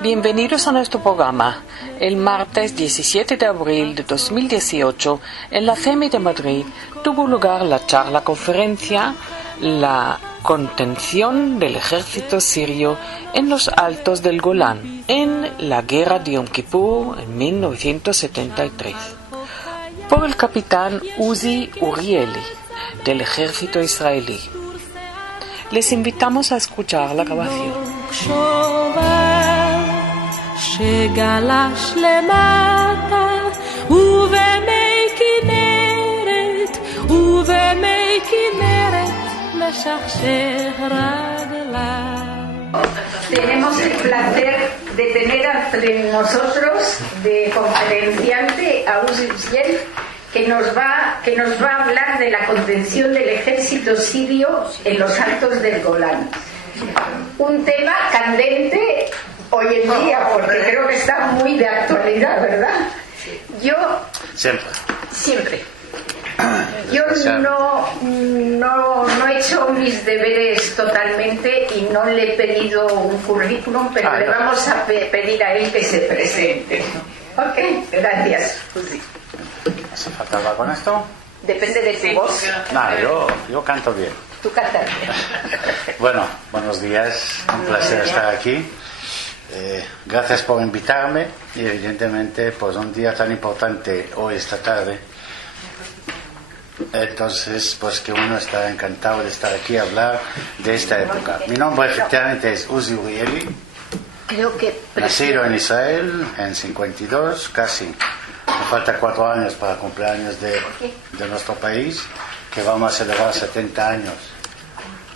Bienvenidos a nuestro programa. El martes 17 de abril de 2018, en la FEMI de Madrid, tuvo lugar la charla-conferencia La contención del ejército sirio en los altos del Golán, en la guerra de Yom Kippur en 1973, por el capitán Uzi Urieli, del ejército israelí. Les invitamos a escuchar la grabación. שגלש למטה ובמי כנרת משכשך רגליו. Tenemos el placer de tener entre nosotros de conferenciante a Uzi Urieli, que nos va a hablar de la contención del ejército sirio en los altos del Golán. Un tema candente hoy en día, porque creo que está muy de actualidad, ¿verdad? Yo siempre. Yo no he hecho mis deberes totalmente y no le he pedido un currículum, pero le vamos a pedir a él que se presente. Ok, gracias. ¿Hace falta hablar con esto? Depende de tu voz. No, yo canto bien. Tú cantas bien. Bueno, buenos días, un placer estar aquí. Gracias por invitarme y evidentemente pues un día tan importante hoy esta tarde, entonces pues que uno está encantado de estar aquí a hablar de esta época. Mi nombre efectivamente es Uzi Urieli, nacido en Israel en 52, casi me falta 4 años para cumpleaños de nuestro país, que vamos a celebrar 70 años,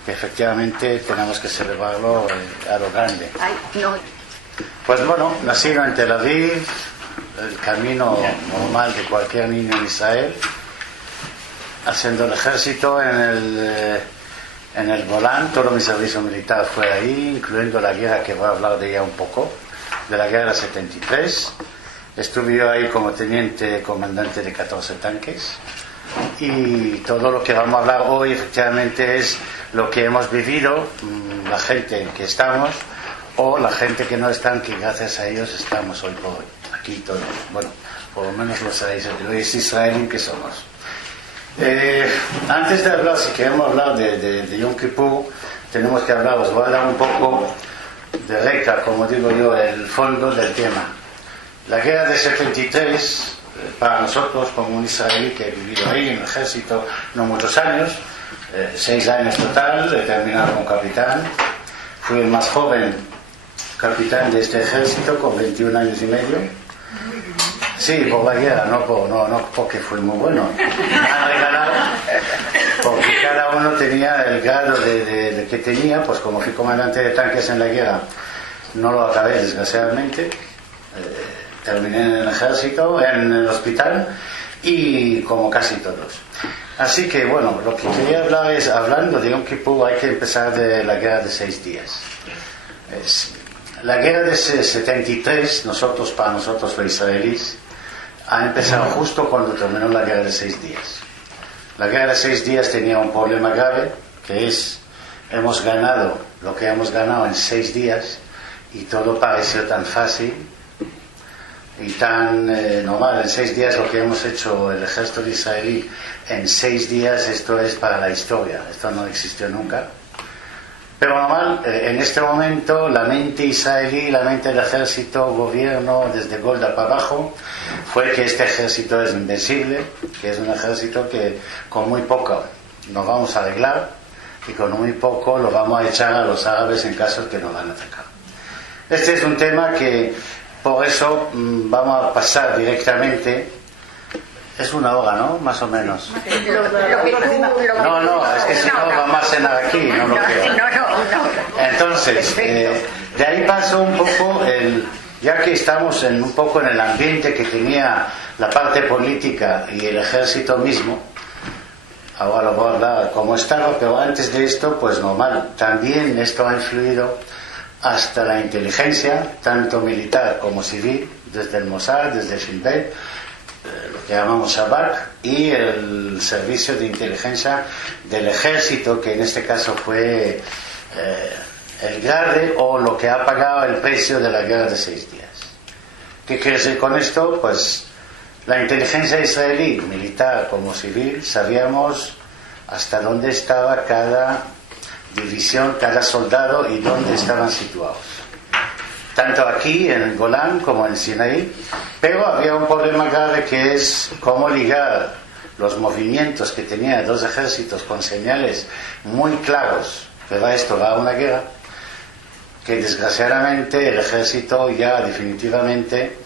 que efectivamente tenemos que celebrarlo a lo grande. Pues bueno, nacido en Tel Aviv, el camino normal de cualquier niño en Israel, haciendo el ejército en el Golán. Todo mi servicio militar fue ahí, incluyendo la guerra que voy a hablar de ella un poco, de la guerra 73. Estuve yo ahí como teniente comandante de 14 tanques, y todo lo que vamos a hablar hoy efectivamente es lo que hemos vivido, la gente en que estamos, o la gente que no están, que gracias a ellos estamos hoy por hoy, aquí todos. Bueno, por lo menos los israelíes que somos. Antes de hablar, si queremos hablar de Yom Kippur, tenemos que hablar, os voy a dar un poco de recta, como digo yo, el fondo del tema. La guerra de 73, para nosotros, como un israelí que he vivido ahí en el ejército no muchos años, 6 años total, he terminado como capitán, fui el más joven capitán de este ejército con 21 años y medio. Sí, por la guerra, no porque fui muy bueno. Me han regalado, porque cada uno tenía el grado de que tenía, pues como fui comandante de tanques en la guerra, no lo acabé desgraciadamente. Terminé en el ejército, en el hospital, y como casi todos. Así que bueno, lo que quería hablar es, hablando de Yom Kippur, hay que empezar de la guerra de 6 días. La guerra de 73, para nosotros los israelíes, ha empezado justo cuando terminó la guerra de 6 días. La guerra de 6 días tenía un problema grave, que es, hemos ganado lo que hemos ganado en 6 días, y todo pareció tan fácil y tan normal. En 6 días lo que hemos hecho el ejército israelí, en 6 días, esto es para la historia, esto no existió nunca. Pero normal, en este momento la mente israelí, la mente del ejército, gobierno, desde Golda para abajo, fue que este ejército es invencible, que es un ejército que con muy poco nos vamos a arreglar, y con muy poco lo vamos a echar a los árabes en caso de que nos van a atacar. Este es un tema que, por eso, vamos a pasar directamente. Es 1 hora, ¿no? Más o menos. No, es que si no vamos a cenar aquí, no lo creo. Entonces, de ahí pasó un poco ya que estamos un poco en el ambiente que tenía la parte política y el ejército mismo, ahora voy a hablar cómo estaba, pero antes de esto, pues normal, también esto ha influido hasta la inteligencia, tanto militar como civil, desde el Mossad, desde el Shin Bet, lo que llamamos Shabak, y el servicio de inteligencia del ejército, que en este caso fue el GRADE, o lo que ha pagado el precio de la guerra de 6 días. ¿Qué quiere decir con esto? Pues la inteligencia israelí, militar como civil, sabíamos hasta dónde estaba cada división, cada soldado y dónde estaban situados. Tanto aquí en el Golán como en Sinaí, pero había un problema grave, que es cómo ligar los movimientos que tenían dos ejércitos con señales muy claros que esto va a una guerra, que desgraciadamente el ejército ya definitivamente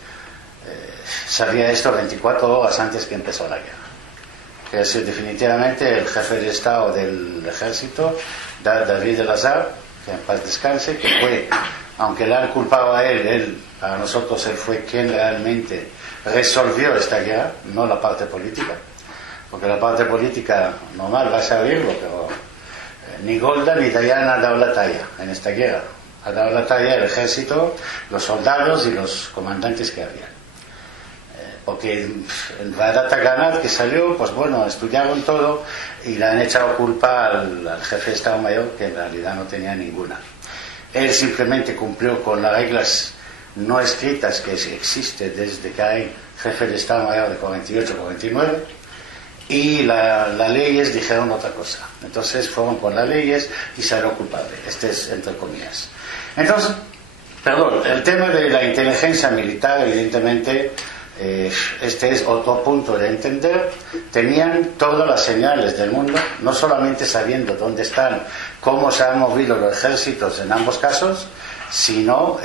sabía esto 24 horas antes que empezó la guerra. Es decir, definitivamente el jefe de Estado del ejército, David El-Azhar, que en paz descanse, que fue, aunque le han culpado a él, para nosotros él fue quien realmente resolvió esta guerra, no la parte política, porque la parte política normal va a saberlo, pero ni Golda ni Dayan ha dado la talla en esta guerra. Ha dado la talla el ejército, los soldados y los comandantes que había. Porque en Vadat Haganah, que salió, pues bueno, estudiaron todo y le han echado culpa al jefe de Estado Mayor, que en realidad no tenía ninguna. Él simplemente cumplió con las reglas no escritas que existen desde que hay jefe de Estado Mayor de 48-49, y las leyes dijeron otra cosa. Entonces fueron con las leyes y salió culpable. Este es entre comillas. Entonces, el tema de la inteligencia militar, evidentemente, este es otro punto de entender. Tenían todas las señales del mundo, no solamente sabiendo dónde están, cómo se han movido los ejércitos en ambos casos, sino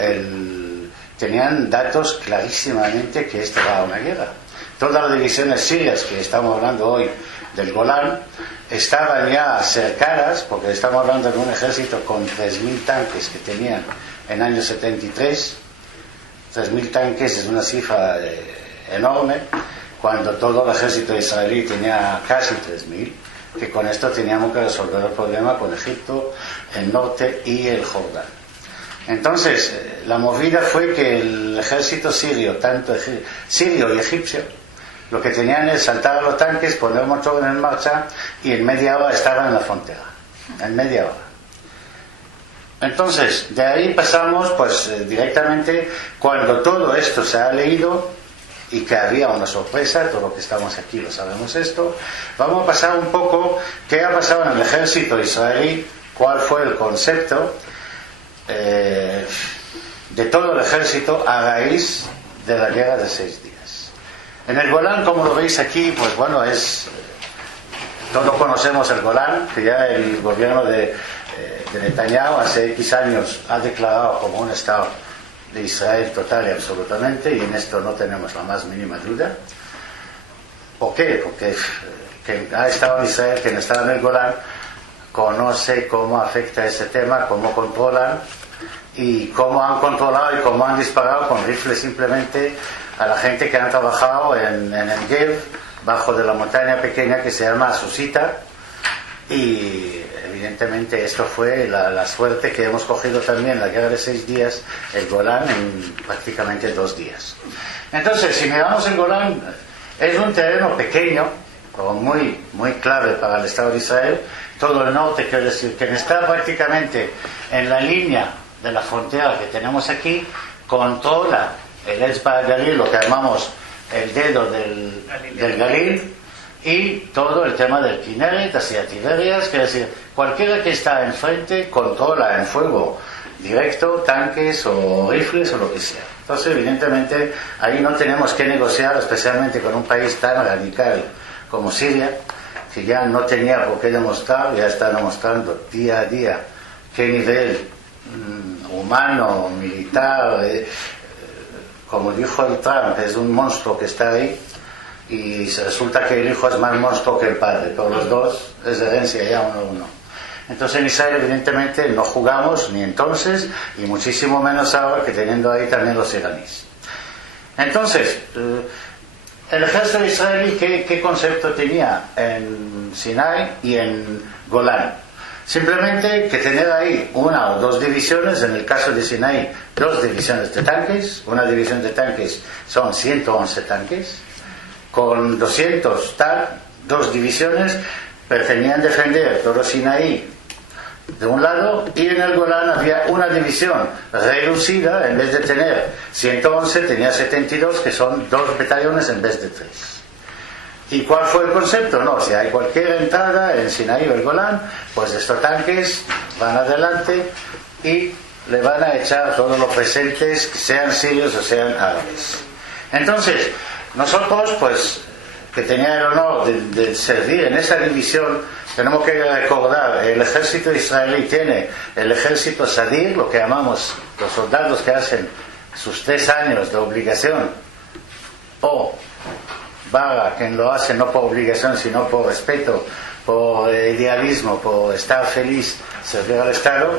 tenían datos clarísimamente que esto va a una guerra. Todas las divisiones sirias que estamos hablando hoy del Golán estaban ya cercadas, porque estamos hablando de un ejército con 3.000 tanques que tenían en año 73. 3.000 tanques es una cifra enorme, cuando todo el ejército israelí tenía casi 3.000, que con esto teníamos que resolver el problema con Egipto, el norte y el Jordán. Entonces, la movida fue que el ejército sirio, tanto sirio y egipcio, lo que tenían es saltar a los tanques, poner un motor en marcha, y en media hora estaban en la frontera. En media hora. Entonces, de ahí pasamos directamente, cuando todo esto se ha leído y que había una sorpresa, todo lo que estamos aquí lo sabemos esto, vamos a pasar un poco qué ha pasado en el ejército israelí, cuál fue el concepto de todo el ejército a raíz de la guerra de 6 días. En el Golán, como lo veis aquí, pues bueno, todos conocemos el Golán, que ya el gobierno de Netanyahu hace X años ha declarado como un Estado de Israel total y absolutamente, y en esto no tenemos la más mínima duda. ¿Por qué? Porque quien ha estado en Israel, quien está en el Golán, conoce cómo afecta ese tema, cómo controlan y cómo han controlado y cómo han disparado con rifles simplemente a la gente que han trabajado en el Negev, bajo de la montaña pequeña que se llama Susita. Y evidentemente esto fue la suerte que hemos cogido también la guerra de 6 días, el Golán, en prácticamente 2 días. Entonces, si miramos el Golán, es un terreno pequeño, pero muy, muy clave para el Estado de Israel. Todo el norte, quiere decir, que está prácticamente en la línea de la frontera que tenemos aquí, controla el Etzba Galil, lo que llamamos el dedo del Galil, y todo el tema del Kinneret hacia Tiberias, que es decir, cualquiera que está enfrente controla en fuego directo tanques o rifles o lo que sea. Entonces, evidentemente, ahí no tenemos que negociar, especialmente con un país tan radical como Siria, que ya no tenía por qué demostrar, ya está demostrando día a día qué nivel humano, militar, como dijo el Trump, es un monstruo que está ahí, y resulta que el hijo es más monstruo que el padre, pero los dos es de herencia ya uno. Entonces en Israel evidentemente no jugamos ni entonces, y muchísimo menos ahora, que teniendo ahí también los iraníes. Entonces, El ejército israelí, ¿qué concepto tenía en Sinai y en Golán? Simplemente que tener ahí una o dos divisiones, en el caso de Sinai, 2 divisiones de tanques. Una división de tanques son 111 tanques, con 200 2 divisiones pretendían defender todo Sinaí de un lado, y en el Golán había una división reducida, en vez de tener 111 tenía 72, que son 2 batallones en vez de 3. ¿Y cuál fue el concepto? No, si hay cualquier entrada en Sinaí o el Golán, pues estos tanques van adelante y le van a echar todos los presentes, sean sirios o sean árabes. Entonces, nosotros, pues, que tenía el honor de servir en esa división, tenemos que recordar, el ejército israelí tiene el ejército Sadir, lo que llamamos los soldados que hacen sus 3 años de obligación, o Baga, quien lo hace no por obligación, sino por respeto, por idealismo, por estar feliz, servir al Estado.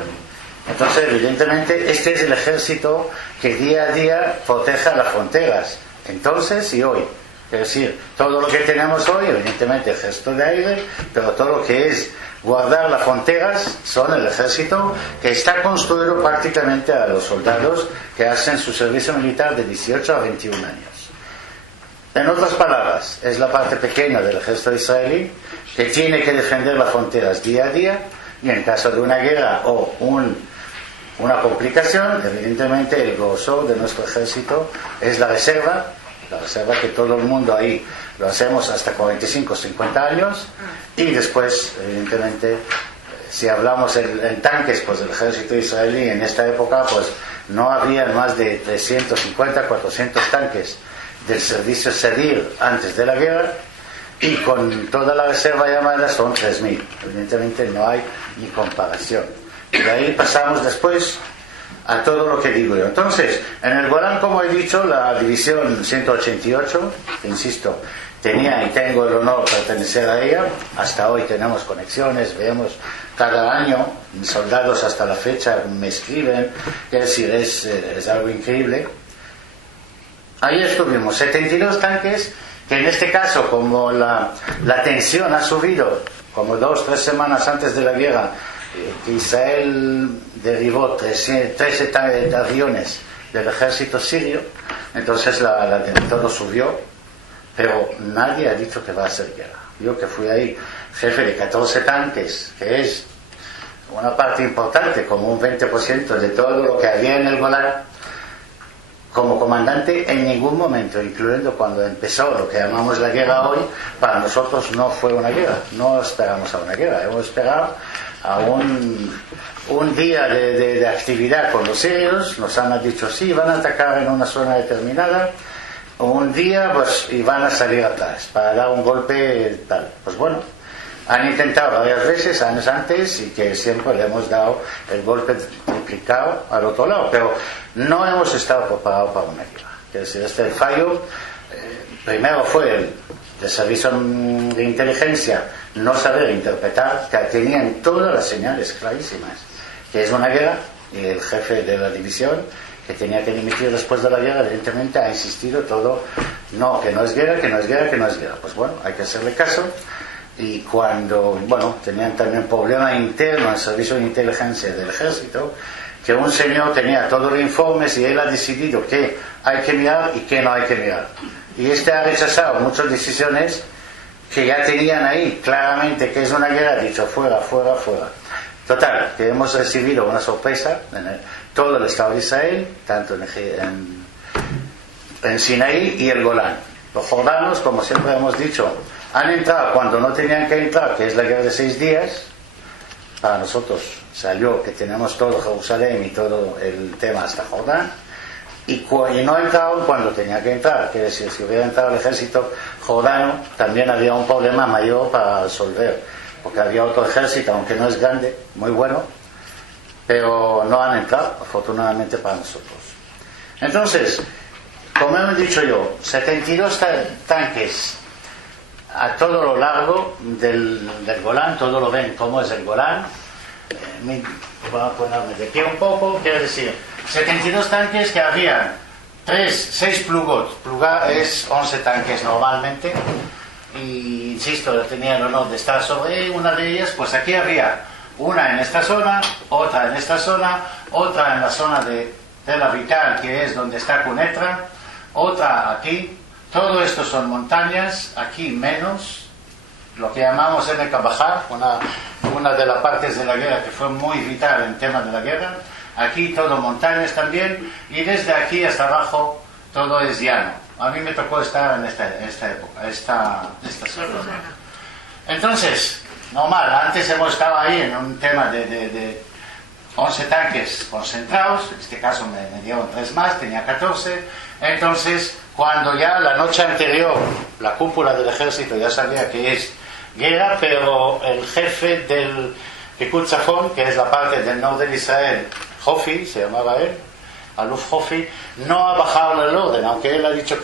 Entonces, evidentemente, este es el ejército que día a día protege las fronteras, entonces y hoy. Es decir, todo lo que tenemos hoy, evidentemente, ejército de aire, pero todo lo que es guardar las fronteras son el ejército que está construido prácticamente a los soldados que hacen su servicio militar de 18 a 21 años. En otras palabras, es la parte pequeña del ejército israelí que tiene que defender las fronteras día a día, y en caso de una guerra o una complicación, evidentemente el grosso de nuestro ejército es la reserva que todo el mundo ahí lo hacemos hasta 45 50 años, y después, evidentemente, si hablamos en tanques, pues el ejército israelí en esta época, pues no había más de 350 400 tanques del servicio Sadir antes de la guerra, y con toda la reserva llamada son 3.000. Evidentemente no hay ni comparación. Y de ahí pasamos después a todo lo que digo yo. Entonces, en el Golán, como he dicho, la división 188, que insisto, tenía y tengo el honor de pertenecer a ella. Hasta hoy tenemos conexiones, vemos cada año, soldados hasta la fecha me escriben, es decir, es algo increíble. Ahí estuvimos, 72 tanques, que en este caso, como la tensión ha subido, como 2 o 3 semanas antes de la guerra, que Israel derribó 13 aviones del ejército sirio, entonces todo subió, pero nadie ha dicho que va a ser guerra. Yo, que fui ahí jefe de 14 tanques, que es una parte importante, como un 20% de todo lo que había en el Golán, como comandante, en ningún momento, incluyendo cuando empezó lo que llamamos la guerra hoy, para nosotros no fue una guerra, no esperamos a una guerra, hemos esperado a un día de actividad con los sirios. Nos han dicho sí, van a atacar en una zona determinada, un día pues, y van a salir atrás para dar un golpe tal. Pues bueno, han intentado varias veces años antes, y que siempre le hemos dado el golpe duplicado al otro lado, pero no hemos estado preparados para una guerra. Es decir, el fallo primero fue el servicio de inteligencia, no saber interpretar, que tenían todas las señales clarísimas que es una guerra, y el jefe de la división, que tenía que dimitir después de la guerra, evidentemente ha insistido todo, no, que no es guerra, que no es guerra, que no es guerra. Pues bueno, hay que hacerle caso. Y cuando, bueno, tenían también problema interno en el servicio de inteligencia del ejército, que un señor tenía todos los informes y él ha decidido qué hay que mirar y qué no hay que mirar. Y este ha rechazado muchas decisiones que ya tenían ahí claramente que es una guerra, ha dicho fuera, fuera, fuera. Total, que hemos recibido una sorpresa en todo el Estado de Israel, tanto en Sinaí y el Golán. Los jordanos, como siempre hemos dicho, han entrado cuando no tenían que entrar, que es la guerra de 6 días. Para nosotros salió que tenemos todo Jerusalén y todo el tema hasta Jordán, y no entraron cuando tenía que entrar. Quiere decir, si hubiera entrado el ejército jordano, también había un problema mayor para resolver, porque había otro ejército, aunque no es grande, muy bueno, pero no han entrado, afortunadamente para nosotros. Entonces, como he dicho yo, 72 tanques a todo lo largo del Golán, todo lo ven cómo es el Golán. Voy a ponerme de pie un poco, quiero decir, 72 tanques que habían 6 plugot. Pluga es 11 tanques normalmente. Y insisto, yo tenía el honor de estar sobre una de ellas. Pues aquí había una en esta zona, otra en esta zona, otra en la zona de la Vital, que es donde está Cunetra, otra aquí. Todo esto son montañas, aquí menos, lo que llamamos MK Bajar, una de las partes de la guerra que fue muy vital en tema de la guerra. Aquí todo montañas también, y desde aquí hasta abajo todo es llano. A mí me tocó estar en esta época, esta zona. Entonces, normal, antes hemos estado ahí en un tema de 11 tanques concentrados, en este caso me dieron 3 más, tenía 14. Entonces, cuando ya la noche anterior la cúpula del ejército ya sabía que es guerra, pero el jefe del Picud Zafón, que es la parte del norte de Israel, Hofi, se llamaba él, Aluf Hofi, no ha bajado el orden, aunque él ha dicho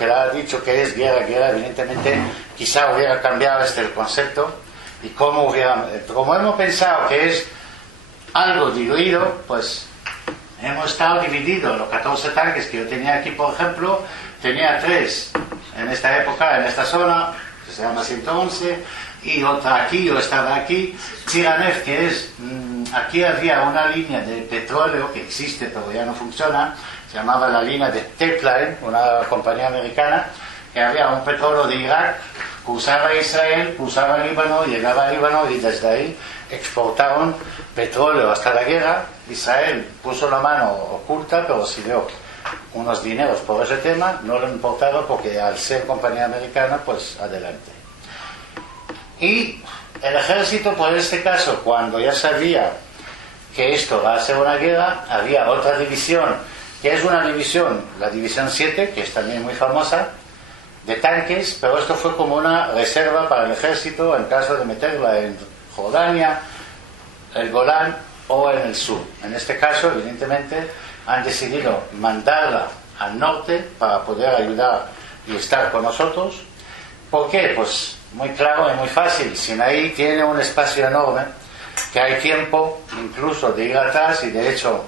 que es guerra, evidentemente quizá hubiera cambiado el concepto, y como hemos pensado que es algo diluido, pues hemos estado divididos. Los 14 tanques que yo tenía aquí, por ejemplo, tenía 3 en esta época, en esta zona, que se llama 111, y otra aquí, yo estaba aquí, Tziranev, que es, aquí había una línea de petróleo que existe, pero ya no funciona, se llamaba la línea de Tepline, una compañía americana, que había un petróleo de Irak, que usaba Israel, que usaba Líbano, llegaba a Líbano, y desde ahí exportaron petróleo hasta la guerra. Israel puso la mano oculta, pero sí dio unos dineros por ese tema, no le importaba porque al ser compañía americana, pues adelante. Y el ejército, por este caso, cuando ya sabía que esto va a ser una guerra, había otra división, que es una división, la división 7, que es también muy famosa, de tanques, pero esto fue como una reserva para el ejército en caso de meterla en Jordania, el Golán o en el sur. En este caso, evidentemente, han decidido mandarla al norte para poder ayudar y estar con nosotros. ¿Por qué? Pues muy claro y muy fácil. Sinaí tiene un espacio enorme, que hay tiempo incluso de ir atrás, y de hecho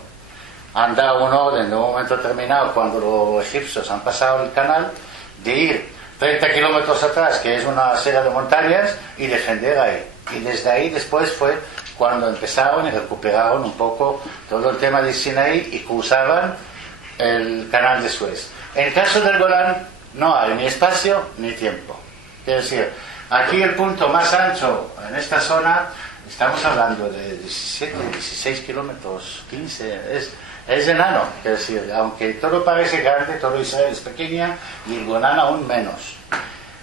han dado un orden de un momento determinado, cuando los egipcios han pasado el canal, de ir 30 kilómetros atrás, que es una serie de montañas, y defender ahí. Y desde ahí después fue cuando empezaron y recuperaron un poco todo el tema de Sinaí y cruzaban el canal de Suez. En el caso del Golán no hay ni espacio ni tiempo. Es decir, aquí el punto más ancho en esta zona, estamos hablando de 17, 16 kilómetros, 15, es enano. Es decir, aunque todo parece grande, todo Israel es pequeña, y el Golán aún menos.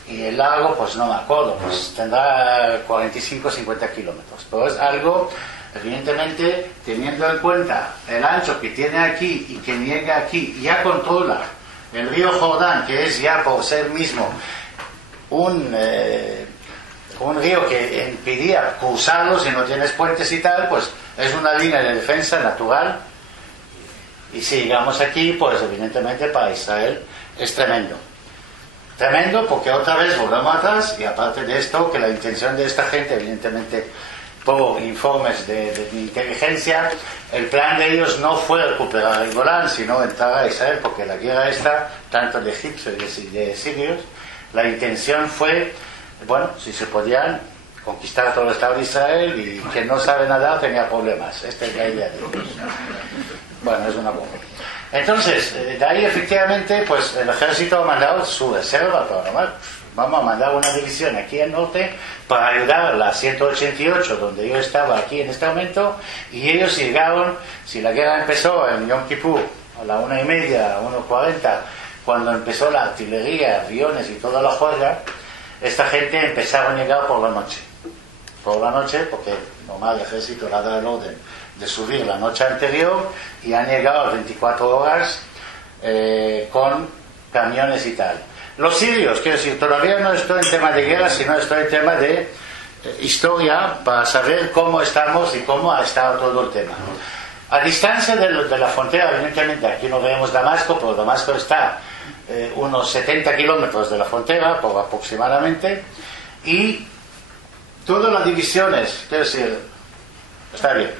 Y el largo, pues no me acuerdo, pues tendrá 45 o 50 kilómetros. Pero es algo, evidentemente, teniendo en cuenta el ancho que tiene aquí y que llega aquí, ya controla el río Jordán, que es ya por ser mismo un río que impedía cruzarlo si no tienes puentes y tal, pues es una línea de defensa natural. Y si llegamos aquí, pues evidentemente para Israel es tremendo. Tremendo, porque otra vez volvemos atrás, y aparte de esto, que la intención de esta gente, evidentemente por informes de inteligencia, el plan de ellos no fue recuperar el Golán, sino entrar a Israel, porque la guerra esta, tanto de egipcios y de sirios, la intención fue, bueno, si se podían conquistar todo el Estado de Israel, y quien no sabe nadar tenía problemas. Esta es la idea de ellos. Bueno, es una bomba. Entonces, de ahí efectivamente, pues el ejército ha mandado su reserva, pero normal, vamos a mandar una división aquí al norte para ayudar a la 188, donde yo estaba aquí en este momento, y ellos llegaron, si la guerra empezó en Yom Kippur, a la 1:30, 1:40, cuando empezó la artillería, aviones y toda la joya, esta gente empezaba a llegar por la noche. Por la noche, porque normal el ejército le ha dado el orden de subir la noche anterior, y han llegado a 24 horas con camiones y tal. Los sirios, quiero decir, todavía no estoy en tema de guerra, sino estoy en tema de historia, para saber cómo estamos y cómo ha estado todo el tema. A distancia de la frontera, evidentemente, aquí no vemos Damasco, pero Damasco está unos 70 kilómetros de la frontera, por aproximadamente, y todas las divisiones, quiero decir, está bien.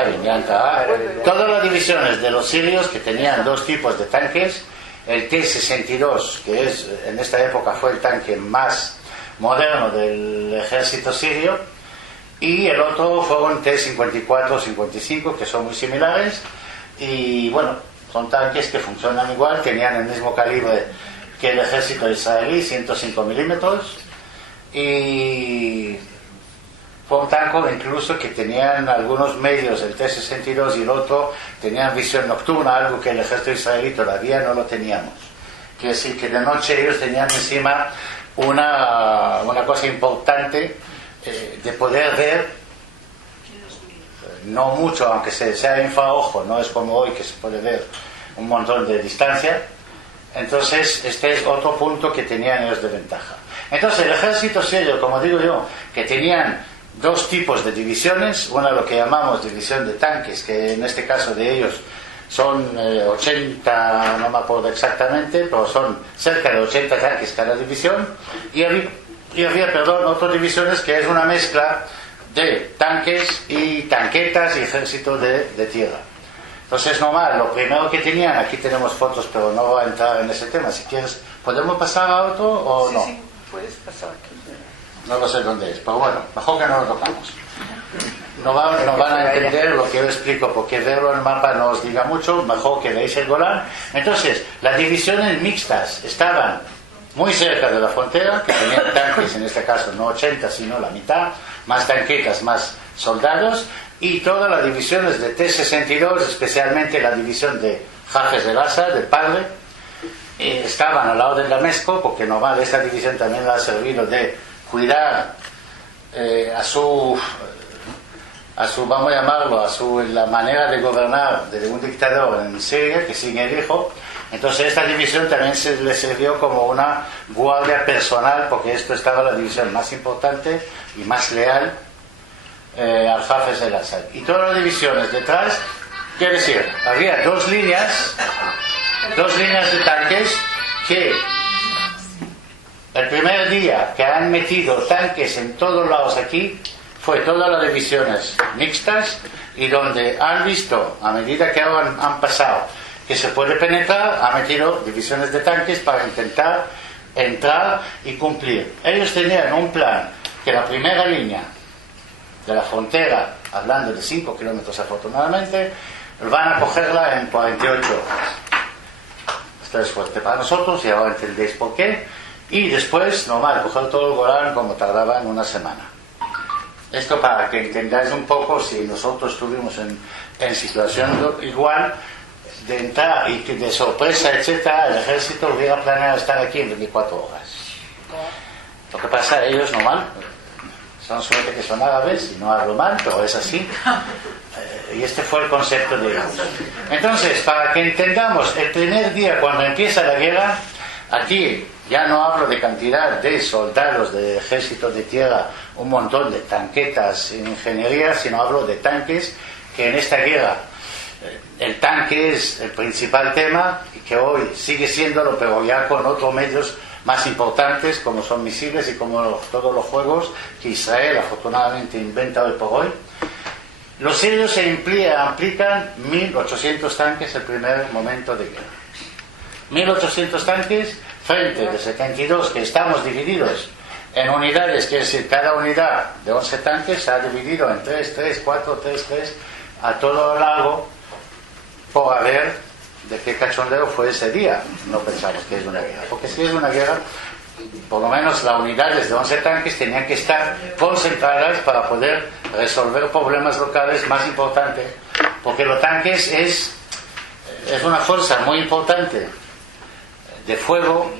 está bien, ya entra. Todas las divisiones de los sirios que tenían dos tipos de tanques, el T-62, que es en esta época fue el tanque más moderno del ejército sirio, y el otro fue un T-54-55, que son muy similares, y bueno, son tanques que funcionan igual, tenían el mismo calibre que el ejército israelí, 105 milímetros, y fue un tanque incluso que tenían algunos medios, el T-62 y el otro tenían visión nocturna, algo que el ejército israelí todavía no lo teníamos. Quiere decir que de noche ellos tenían encima una cosa importante de poder ver, no mucho, aunque sea infraojo, no es como hoy que se puede ver un montón de distancia. Entonces este es otro punto que tenían ellos de ventaja. Entonces el ejército sirio, como digo yo, que tenían dos tipos de divisiones, una lo que llamamos división de tanques, que en este caso de ellos son 80, no me acuerdo exactamente, pero son cerca de 80 tanques cada división, y había otras divisiones que es una mezcla de tanques y tanquetas y ejército de tierra. Entonces, normal, lo primero que tenían, aquí tenemos fotos, pero no voy a entrar en ese tema. Si quieres, ¿podemos pasar a otro o no? Sí, puedes pasar aquí. No lo sé dónde es, pero bueno, mejor que no lo tocamos. No van a entender lo que yo explico, porque verlo en el mapa no os diga mucho, mejor que veáis el Golán. Entonces, las divisiones mixtas estaban muy cerca de la frontera, que tenían tanques, en este caso no 80, sino la mitad, más tanquetas, más soldados, y todas las divisiones de T-62, especialmente la división de Hafez el-Assad, del padre, estaban al lado del Damasco, porque normal esta división también le ha servido de cuidar a su, vamos a llamarlo, la manera de gobernar de un dictador en Siria, que sigue el hijo. Entonces esta división también le sirvió como una guardia personal, porque esto estaba la división más importante y más leal al Hafez el-Assad. Y todas las divisiones detrás, quiere decir, había dos líneas de tanques que el primer día que han metido tanques en todos lados aquí fue todas las divisiones mixtas, y donde han visto, a medida que han pasado, que se puede penetrar, ha metido divisiones de tanques para intentar entrar y cumplir. Ellos tenían un plan que la primera línea de la frontera, hablando de 5 kilómetros afortunadamente, van a cogerla en 48 horas. Esto es fuerte para nosotros y ahora entendéis por qué. Y después, normal, coger todo el Golán como tardaba en una semana. Esto para que entendáis un poco, si nosotros estuvimos en situación igual, de entrar y que de sorpresa, etcétera, el ejército hubiera planeado estar aquí en 24 horas. Lo que pasa, ellos normal, son suerte que son árabes y no hablo mal, pero es así. Y este fue el concepto de ellos. Entonces, para que entendamos, el primer día cuando empieza la guerra, aquí ya no hablo de cantidad de soldados de ejército de tierra, un montón de tanquetas en ingeniería, sino hablo de tanques, que en esta guerra el tanque es el principal tema, y que hoy sigue siéndolo, pero ya con otros medios más importantes, como son misiles y como todos los juegos que Israel afortunadamente inventa hoy por hoy. Los sirios se aplican 1.800 tanques el primer momento de guerra. 1.800 tanques frente de 72, que estamos divididos en unidades, quiere decir, cada unidad de 11 tanques se ha dividido en 3, 3, 4, 3, 3, a todo lo largo, por a ver de qué cachondeo fue ese día. No pensamos que es una guerra, porque si es una guerra, por lo menos las unidades de 11 tanques tenían que estar concentradas para poder resolver problemas locales más importantes, porque los tanques es una fuerza muy importante de fuego,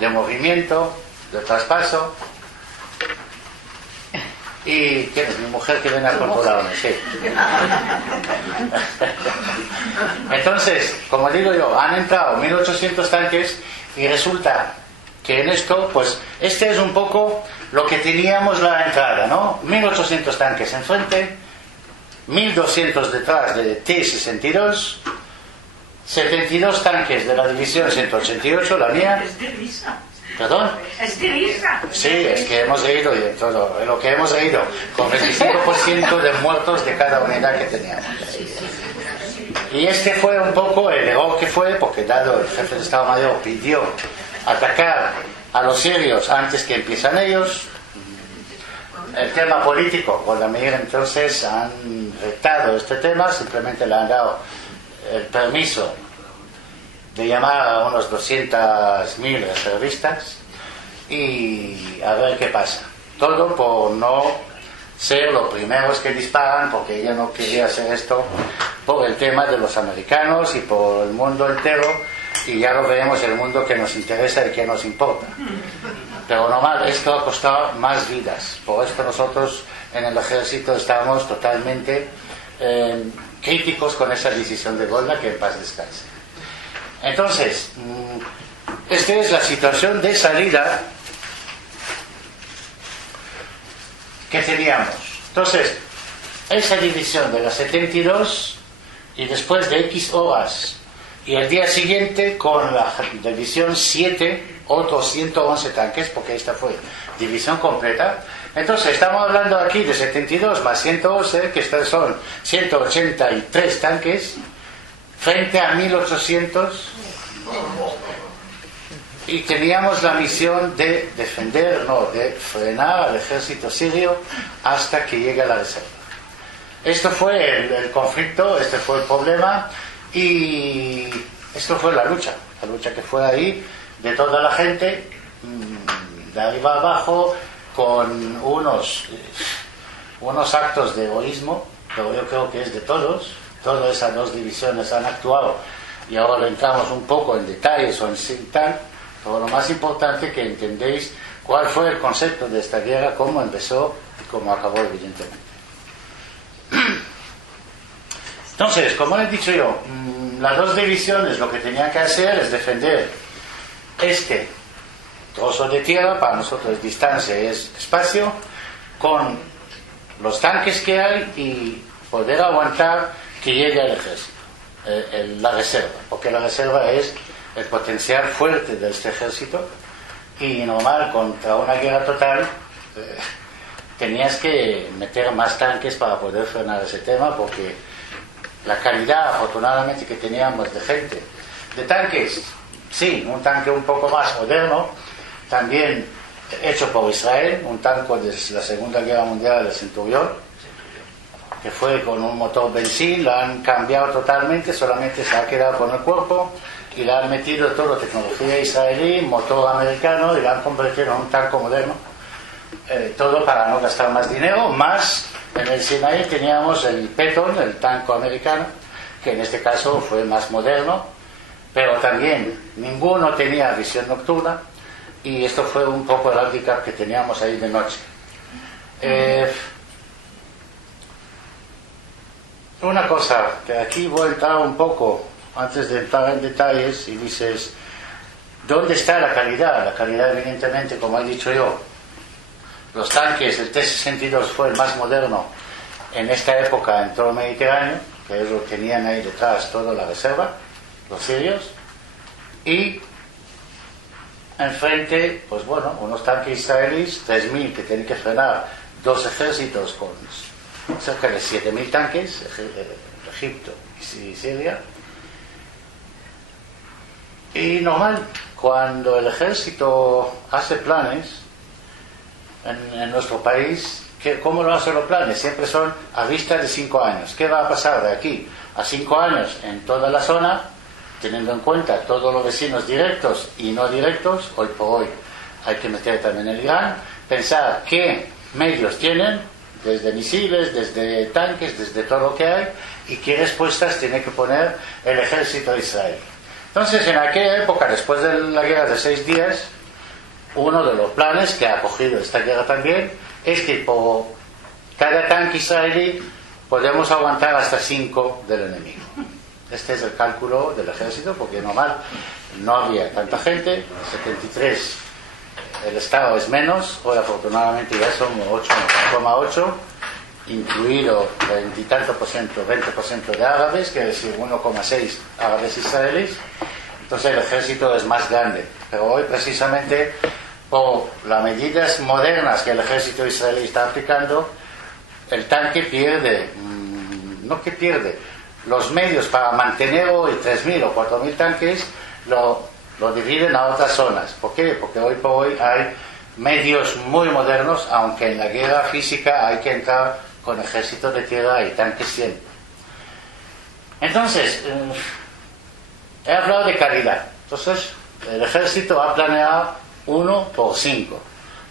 de movimiento, de traspaso. ¿Y quién es? Mi mujer que viene a controlarme, sí. Entonces, como digo yo, han entrado 1.800 tanques y resulta que en esto, pues, este es un poco lo que teníamos la entrada, ¿no? 1.800 tanques enfrente, 1.200 detrás de T-62, 72 tanques de la división 188, la mía. ¿Perdón? Sí, es que hemos reído y todo, lo que hemos reído, con 25% de muertos de cada unidad que teníamos. Y este fue un poco el error que fue, porque dado el jefe de Estado Mayor pidió atacar a los sirios antes que empiezan ellos, el tema político, Golda Meir entonces han retado este tema, simplemente le han dado el permiso de llamar a unos 200.000 reservistas y a ver qué pasa. Todo por no ser los primeros que disparan, porque ella no quería hacer esto por el tema de los americanos y por el mundo entero, y ya lo veremos, el mundo que nos interesa y que nos importa. Pero normal, esto ha costado más vidas. Por esto nosotros en el ejército estamos totalmente críticos con esa decisión de Golda, que en paz descanse. Entonces, esta es la situación de salida que teníamos. Entonces, esa división de las 72 y después de X horas y el día siguiente con la división 7, otros 111 tanques, porque esta fue división completa. Entonces, estamos hablando aquí de 72 más 111, que estos son 183 tanques, frente a 1800, y teníamos la misión de defender, no, de frenar al ejército sirio hasta que llegue la reserva. Esto fue el conflicto, este fue el problema, y esto fue la lucha que fue ahí de toda la gente, de arriba abajo, con unos actos de egoísmo, pero yo creo que es de todos. Todas esas dos divisiones han actuado, y ahora entramos un poco en detalles o en sí tal, pero lo más importante que entendéis cuál fue el concepto de esta guerra, cómo empezó y cómo acabó, evidentemente. Entonces, como he dicho yo, las dos divisiones lo que tenían que hacer es defender este trozo de tierra, para nosotros distancia es espacio, con los tanques que hay y poder aguantar que llegue al ejército, la reserva, porque la reserva es el potencial fuerte de este ejército, y normal, contra una guerra total tenías que meter más tanques para poder frenar ese tema, porque la calidad afortunadamente que teníamos de gente, de tanques, sí, un tanque un poco más moderno, también hecho por Israel, un tanque de la Segunda Guerra Mundial, el Centurión, que fue con un motor benzín, lo han cambiado totalmente, solamente se ha quedado con el cuerpo y le han metido toda tecnología israelí, motor americano, y lo han convertido en un tanque moderno, todo para no gastar más dinero. Más en el Sinaí teníamos el Patton, el tanque americano, que en este caso fue más moderno, pero también ninguno tenía visión nocturna, y esto fue un poco el handicap que teníamos ahí de noche. Una cosa, que aquí voy a entrar un poco, antes de entrar en detalles, y dices, ¿dónde está la calidad? La calidad, evidentemente, como he dicho yo, los tanques, el T-62 fue el más moderno en esta época en todo el Mediterráneo, que ellos tenían ahí detrás toda la reserva, los sirios, y enfrente, pues bueno, unos tanques israelíes, 3.000, que tienen que frenar dos ejércitos con cerca de 7.000 tanques, Egipto y Siria. Y normal, cuando el ejército hace planes en nuestro país, ¿cómo lo hacen los planes? Siempre son a vista de 5 años. ¿Qué va a pasar de aquí a 5 años en toda la zona, teniendo en cuenta todos los vecinos directos y no directos? Hoy por hoy hay que meter también el Irán, pensar qué medios tienen, desde misiles, desde tanques, desde todo lo que hay, y qué respuestas tiene que poner el ejército de Israel. Entonces, en aquella época, después de la guerra de 6 días, uno de los planes que ha cogido esta guerra también es que por cada tanque israelí podemos aguantar hasta 5 del enemigo. Este es el cálculo del ejército, porque normal no había tanta gente, 73, el Estado es menos, hoy afortunadamente ya somos 8,8, incluido 20 y tanto por ciento, 20% de árabes, que es decir 1,6 árabes israelíes. entonces el ejército es más grande. Pero hoy precisamente por las medidas modernas que el ejército israelí está aplicando, el tanque pierde, no que pierde, los medios para mantener hoy 3.000 o 4.000 tanques lo dividen a otras zonas. ¿Por qué? Porque hoy por hoy hay medios muy modernos, aunque en la guerra física hay que entrar con ejército de tierra y tanques siempre. Entonces, he hablado de calidad. Entonces, el ejército ha planeado 1 por 5.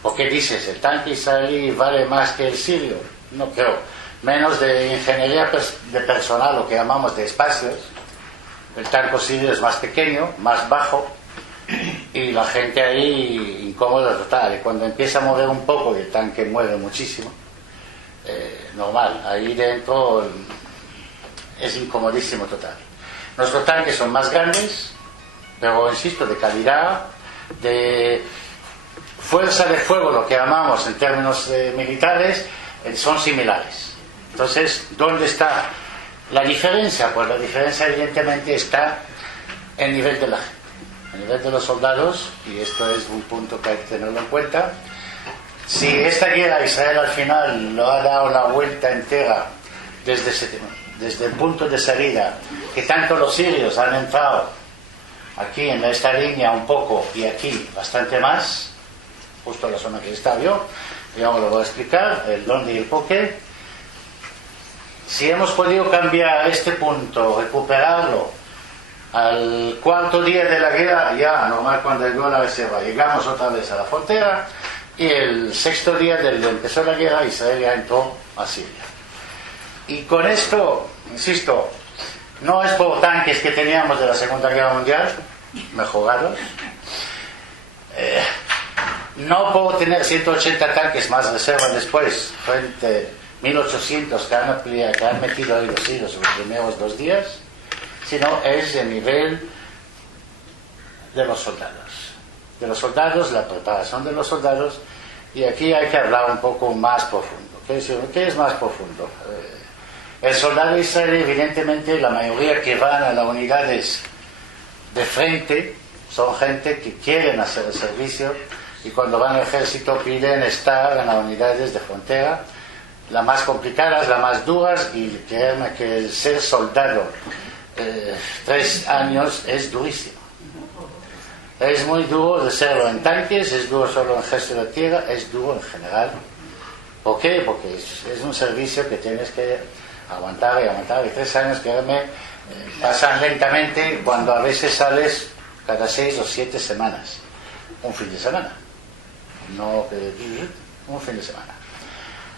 ¿Por qué dices? ¿El tanque israelí vale más que el sirio? No creo. Menos de ingeniería de personal, lo que llamamos de espacios. El tanque sirio es más pequeño, más bajo, y la gente ahí incómoda total. Y cuando empieza a mover un poco y el tanque mueve muchísimo, normal, ahí dentro es incomodísimo total. Nuestros tanques son más grandes, pero insisto, de calidad, de fuerza de fuego, lo que llamamos en términos militares, son similares. Entonces, ¿dónde está la diferencia? Pues la diferencia evidentemente está en el nivel de la gente, en el nivel de los soldados, y esto es un punto que hay que tenerlo en cuenta. Si esta guerra Israel al final lo ha dado la vuelta entera desde el punto de salida, que tanto los sirios han entrado aquí en esta línea un poco y aquí bastante más, justo la zona que está yo os lo voy a explicar, el dónde y el por qué. Si hemos podido cambiar este punto, recuperarlo al 4.º día de la guerra, ya normal cuando llegó la reserva, llegamos otra vez a la frontera, y el 6.º día desde que empezó la guerra, Israel ya entró a Siria. Y con esto, insisto, no es por tanques que teníamos de la Segunda Guerra Mundial, mejorados, no por tener 180 tanques más reserva después, frente a 1.800 que han metido ahí los sirios en los primeros 2 días, sino es el nivel de los soldados, la preparación de los soldados, y aquí hay que hablar un poco más profundo. ¿Qué es más profundo? El soldado israelí, evidentemente, la mayoría que van a las unidades de frente son gente que quieren hacer el servicio, y cuando van al ejército piden estar en las unidades de frontera, las más complicadas, las más duras, y créanme que el ser soldado 3 años es durísimo. Es muy duro de serlo en tanques, es duro solo en ejército de tierra, es duro en general. ¿Por qué? Porque es un servicio que tienes que aguantar y aguantar, y 3 años, créanme, pasan lentamente cuando a veces sales cada 6 o 7 semanas, un fin de semana, no un fin de semana.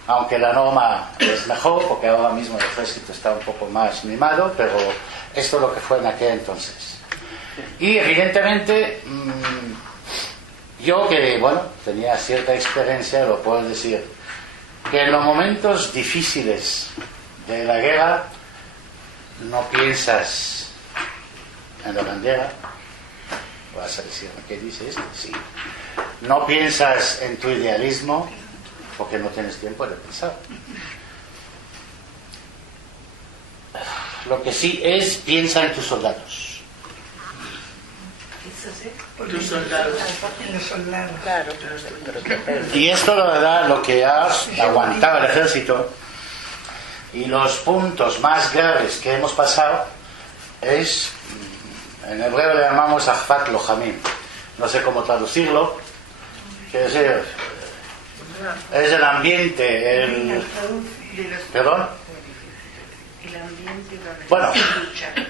Aunque la norma es mejor, porque ahora mismo el ejército está un poco más mimado, pero esto es lo que fue en aquel entonces. Y evidentemente, yo que, tenía cierta experiencia, lo puedo decir, que en los momentos difíciles de la guerra, no piensas en la bandera. Vas a decirme, ¿qué dice esto? Sí. No piensas en tu idealismo, porque no tienes tiempo de pensar. Lo que sí es, piensa en tus soldados. Tus soldados. En los soldados. Claro. Y esto, la verdad, lo que ha aguantado el ejército, y los puntos más graves que hemos pasado, es, en hebreo le llamamos Ahfat Lojamim. No sé cómo traducirlo. Quiere decir, es el ambiente, ¿Perdón? Bueno,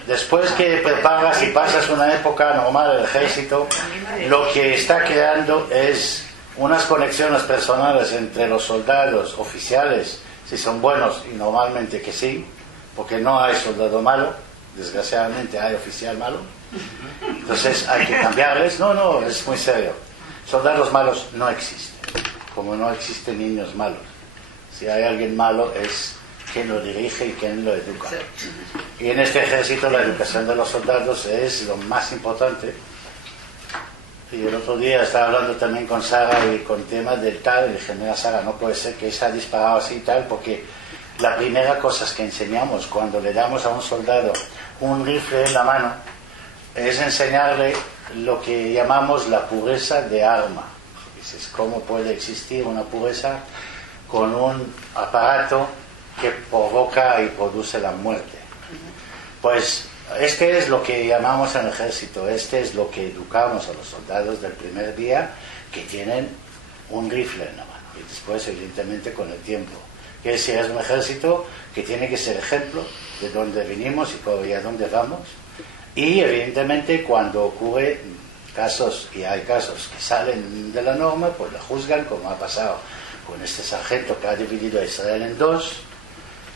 después que preparas y pasas una época normal del ejército, lo que está creando es unas conexiones personales entre los soldados oficiales, si son buenos, y normalmente que sí, porque no hay soldado malo, desgraciadamente hay oficial malo, entonces hay que cambiarles. No, es muy serio. Soldados malos no existen, como no existen niños malos. Si hay alguien malo es quien lo dirige y quien lo educa. Y en este ejército la educación de los soldados es lo más importante. Y el otro día estaba hablando también con Sara y con temas del tal, y le dije, mira Sara, no puede ser que se ha disparado así y tal, porque la primera cosa que enseñamos cuando le damos a un soldado un rifle en la mano, es enseñarle lo que llamamos la pureza de alma. Dices, ¿cómo puede existir una pureza con un aparato que provoca y produce la muerte? Pues este es lo que llamamos en el ejército, este es lo que educamos a los soldados del primer día, que tienen un rifle en la mano, y después evidentemente con el tiempo, que es un ejército que tiene que ser ejemplo de dónde venimos y a dónde vamos, y evidentemente cuando ocurre casos, y hay casos que salen de la norma, pues la juzgan, como ha pasado con este sargento que ha dividido a Israel en dos,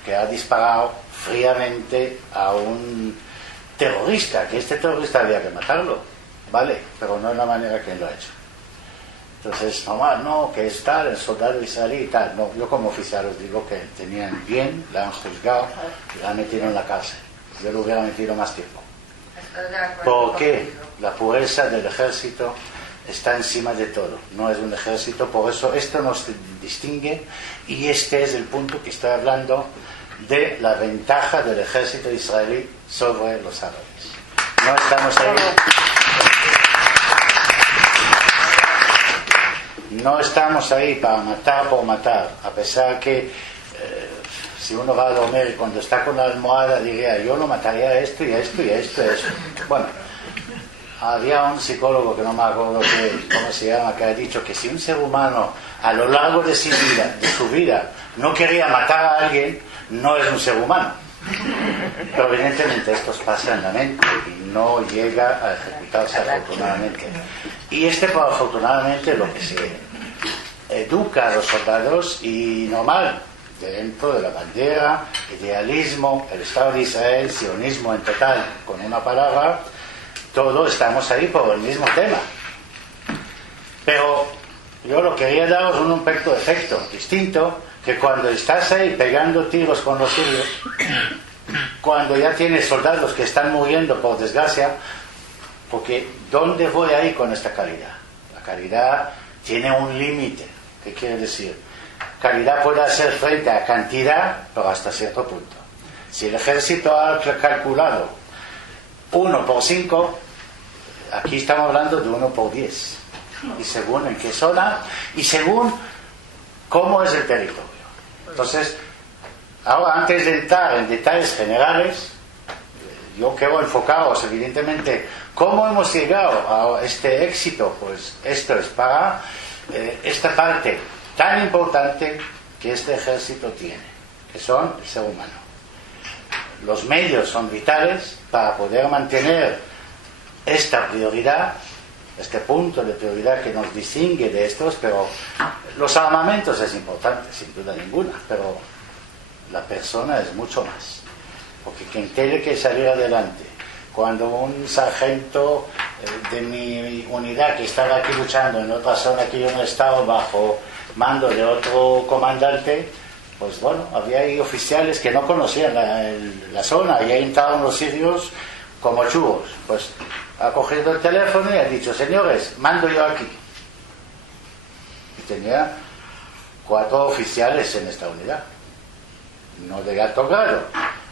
que ha disparado fríamente a un terrorista, que este terrorista había que matarlo, vale, pero no de la manera que él lo ha hecho. Entonces, no, que es tal, el soldado israelí y tal. No, yo como oficial os digo que tenían bien, la han juzgado y la han metido en la cárcel. Yo lo hubiera metido más tiempo. Porque la pureza del ejército está encima de todo. No es un ejército, por eso esto nos distingue, y este es el punto que estoy hablando de la ventaja del ejército israelí sobre los árabes. No estamos ahí. No estamos ahí para matar por matar, a pesar que si uno va a dormir y cuando está con la almohada diría, yo lo mataría a esto y a esto y a esto y a esto. Bueno, había un psicólogo que no me acuerdo cómo se llama, que ha dicho que si un ser humano a lo largo de su vida no quería matar a alguien, no es un ser humano. Pero evidentemente esto pasa en la mente y no llega a ejecutarse afortunadamente. Y afortunadamente lo que se educa a los soldados, y normal, dentro de la bandera, idealismo, el Estado de Israel, sionismo en total, con una palabra, todos estamos ahí por el mismo tema. Pero yo lo quería daros un aspecto de efecto distinto, que cuando estás ahí pegando tiros con los sirios, cuando ya tienes soldados que están muriendo por desgracia, porque ¿dónde voy ahí con esta caridad? La caridad tiene un límite. ¿Qué quiere decir? Caridad puede hacer frente a cantidad, pero hasta cierto punto. Si el ejército ha calculado 1 por 5, aquí estamos hablando de 1 por 10. Y según en qué zona, y según cómo es el territorio. Entonces, ahora antes de entrar en detalles generales, yo quiero enfocaros evidentemente cómo hemos llegado a este éxito. Pues esto es para esta parte tan importante que este ejército tiene, que son el ser humano. Los medios son vitales para poder mantener esta prioridad, este punto de prioridad que nos distingue de estos, pero los armamentos es importante, sin duda ninguna, pero la persona es mucho más, porque quien tiene que salir adelante, cuando un sargento de mi unidad que estaba aquí luchando en otra zona que yo no estaba bajo mando de otro comandante, pues bueno, había ahí oficiales que no conocían la zona, y ahí entraban los sirios como churros. Pues ha cogido el teléfono y ha dicho, señores, mando yo aquí. Y tenía 4 oficiales en esta unidad, no de alto grado.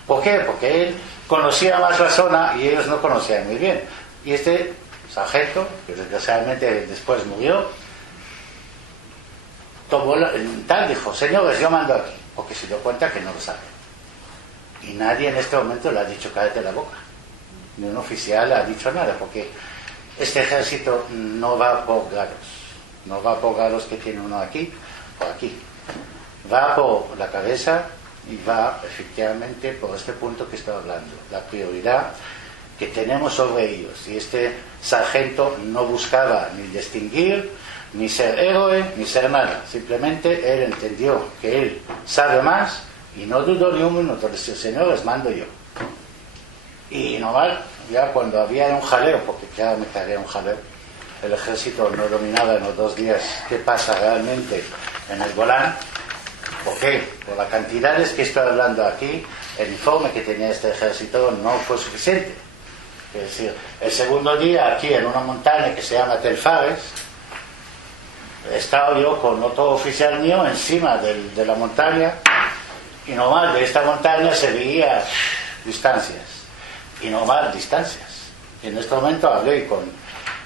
¿Por qué? Porque él conocía más la zona y ellos no conocían muy bien. Y este sargento, que desgraciadamente después murió, dijo, señores, yo mando aquí, porque se dio cuenta que no lo sabe. Y nadie en este momento le ha dicho cállate la boca, ni un oficial le ha dicho nada, porque este ejército no va por grados, no va por grados que tiene uno aquí o aquí, va por la cabeza y va efectivamente por este punto que estoy hablando, la prioridad que tenemos sobre ellos. Y este sargento no buscaba ni distinguir, ni ser héroe, ni ser nada. Simplemente él entendió que él sabe más y no dudó ni un minuto. Decía, señores, mando yo. Y normal, ya cuando había un jaleo, porque claramente había un jaleo, el ejército no dominaba en los 2 días qué pasa realmente en el Golán. ¿Por qué? Por las cantidades que estoy hablando aquí, el informe que tenía este ejército no fue suficiente. Es decir, el segundo día aquí en una montaña que se llama Tel Fares, estaba yo con otro oficial mío encima de la montaña, y normal, de esta montaña se veía distancias, y Y en este momento hablé con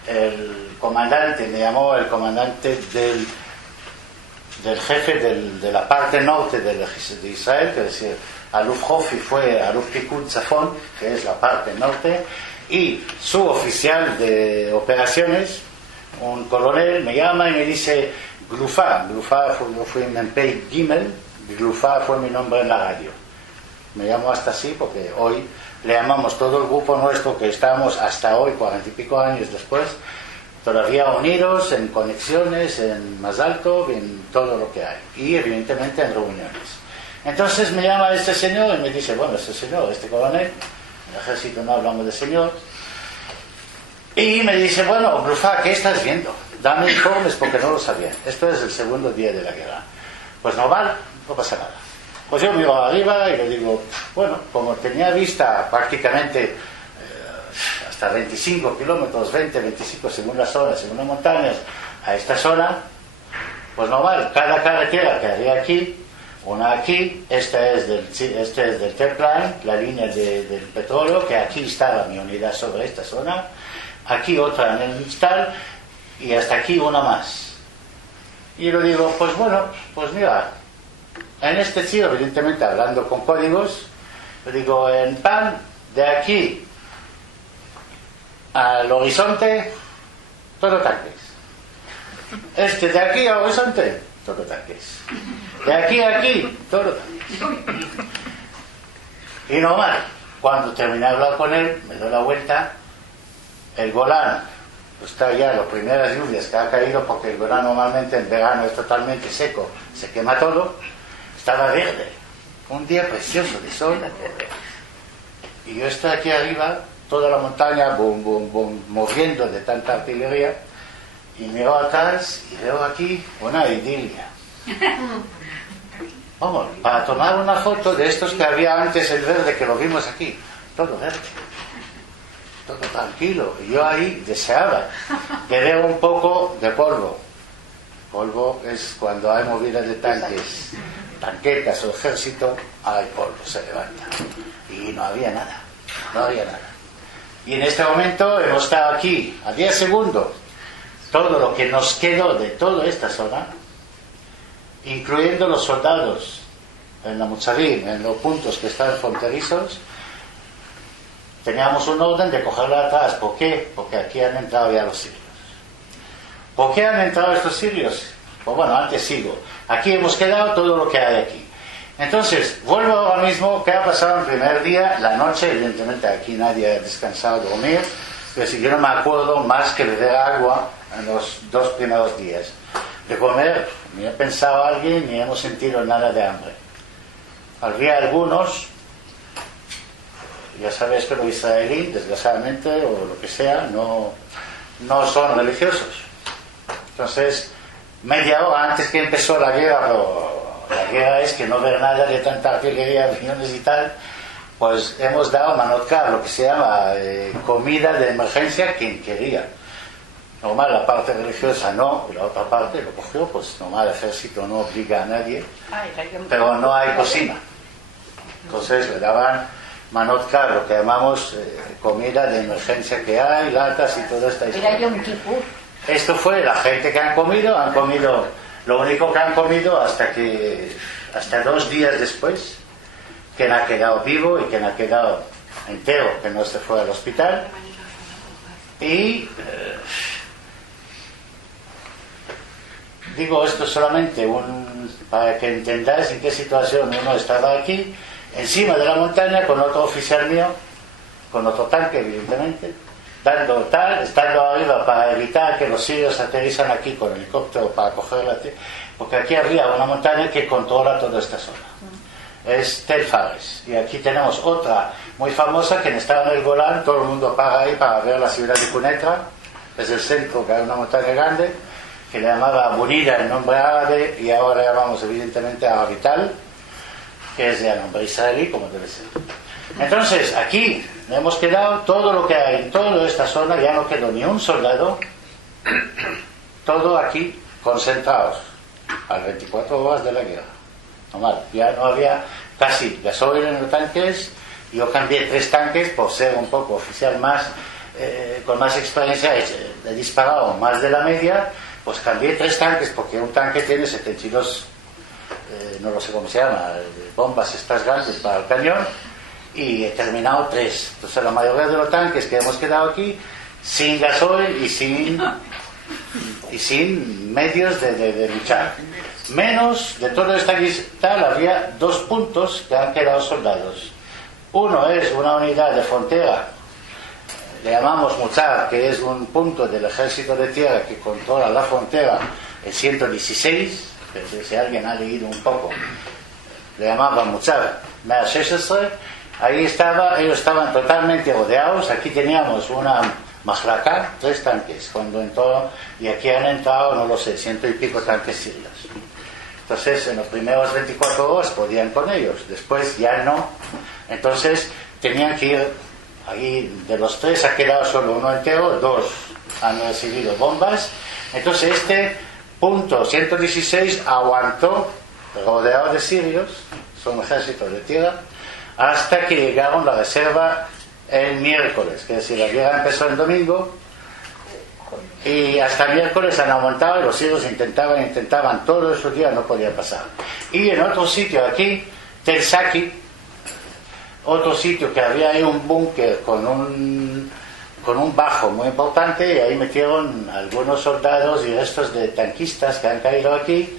el comandante, me llamó el comandante del jefe de la parte norte de Israel, que es decir, Aluf Hofi fue Aluf Pikud Zafon, que es la parte norte, y su oficial de operaciones, un coronel, me llama y me dice Glufa fue Mempei Gimel, Glufa fue mi nombre en la radio. Me llamo hasta así porque hoy le llamamos todo el grupo nuestro que estamos hasta hoy, 40 y pico años después, todavía unidos en conexiones, en más alto, en todo lo que hay, y evidentemente en reuniones. Entonces me llama este señor y me dice, bueno, este señor, este coronel, en el ejército no hablamos de señor, y me dice, bueno, Brufa, ¿qué estás viendo? Dame informes porque no lo sabía. Esto es el segundo día de la guerra. Pues normal, no pasa nada. Pues yo miro arriba y le digo, bueno, como tenía vista prácticamente hasta 25 kilómetros, 20, 25 según las zonas, según las montañas, a esta zona, pues normal, cada carretera que había aquí, una aquí, este es del Tepline, la línea del petróleo, que aquí estaba mi unidad sobre esta zona, aquí otra en el Instal, y hasta aquí una más. Y le digo, pues bueno, pues mira, en este sitio, evidentemente hablando con códigos, le digo, en pan, de aquí al horizonte, todo tanques. De aquí al horizonte, todo tanques. De aquí a aquí, todo tanques. Y normal, cuando terminé de hablar con él, me doy la vuelta, el Golán, pues está ya las primeras lluvias que ha caído, porque el Golán normalmente en verano es totalmente seco, se quema todo, estaba verde, un día precioso de sol, y yo estoy aquí arriba, toda la montaña, bum, bum, bum, moviendo de tanta artillería, y miro atrás y veo aquí una idilia. Vamos, para tomar una foto de estos que había antes, el verde que lo vimos aquí, todo verde, todo tranquilo, y yo ahí deseaba que veo un poco de polvo. Polvo es cuando hay movidas de tanques, tanquetas o ejército, hay polvo, se levanta, y no había nada, no había nada. Y en este momento hemos estado aquí a 10 segundos, todo lo que nos quedó de toda esta zona, incluyendo los soldados en la Mutzarim, en los puntos que están fronterizos, teníamos un orden de cogerla atrás. ¿Por qué? Porque aquí han entrado ya los sirios. ¿Por qué han entrado estos sirios? Pues bueno, antes sigo. Aquí hemos quedado todo lo que hay aquí. Entonces, vuelvo ahora mismo. ¿Qué ha pasado el primer día? La noche, evidentemente aquí nadie ha descansado, dormir, pero si yo no me acuerdo más que beber agua en los 2 primeros días. De comer, ni he pensado alguien, ni hemos sentido nada de hambre. Había algunos, ya sabéis que los israelíes, desgraciadamente, o lo que sea, no son religiosos. Entonces, media hora antes que empezó la guerra, la guerra es que no ver nada de tanta artillería, aviones y tal, pues hemos dado manotcar, lo que se llama comida de emergencia, quien quería. Normal, la parte religiosa no, y la otra parte lo cogió, pues normal, el ejército no obliga a nadie, pero no hay cocina. Entonces le daban manotcar, lo que llamamos comida de emergencia que hay, latas y toda esta historia. Esto fue la gente que han comido, lo único que han comido hasta 2 días después, quien ha quedado vivo y quien ha quedado entero, que no se fue al hospital. Y digo esto solamente para que entendáis en qué situación uno estaba aquí, encima de la montaña, con otro oficial mío, con otro tanque, evidentemente, estando arriba para evitar que los sirios aterrizan aquí con helicóptero para cogerla, porque aquí había una montaña que controla toda esta zona. Es Tel Fares. Y aquí tenemos otra muy famosa, que está en el Golán, todo el mundo para ahí para ver la ciudad de Cunetra, es el centro, que hay una montaña grande, que le llamaba Bunida el nombre árabe, y ahora llamamos evidentemente a Avital, que es el nombre israelí, como debe ser. Entonces, aquí hemos quedado todo lo que hay en toda esta zona, ya no quedó ni un soldado, todo aquí concentrados, a las 24 horas de la guerra. Normal, ya no había casi gasoil en los tanques. Yo cambié 3 tanques por ser un poco oficial más con más experiencia, he disparado más de la media, pues cambié 3 tanques, porque un tanque tiene 72, no lo sé cómo se llama, bombas estas grandes para el cañón, y he terminado 3. Entonces la mayoría de los tanques que hemos quedado aquí, sin gasoil y sin medios de luchar. Menos de todo esta tal había 2 puntos que han quedado soldados. Uno es una unidad de frontera, le llamamos Mutzar, que es un punto del ejército de tierra que controla la frontera, el 116, si alguien ha leído un poco, le llamaban Mutzar, 116. Ahí ellos estaban totalmente rodeados. Aquí teníamos una Mahlaka, 3 tanques, cuando entró, y aquí han entrado, no lo sé, 100 y pico tanques sirios. Entonces, en los primeros 24 horas podían con ellos, después ya no. Entonces, tenían que ir, ahí de los 3 ha quedado solo uno entero, 2 han recibido bombas. Entonces, este punto 116 aguantó, rodeado de sirios, son ejércitos de tierra, hasta que llegaron la reserva el miércoles, que es decir, la guerra empezó el domingo, y hasta el miércoles han aumentado, y los sirios intentaban todos esos días, no podía pasar. Y en otro sitio aquí, Tel Saki, otro sitio que había ahí un búnker con un bajo muy importante, y ahí metieron algunos soldados y restos de tanquistas que han caído aquí,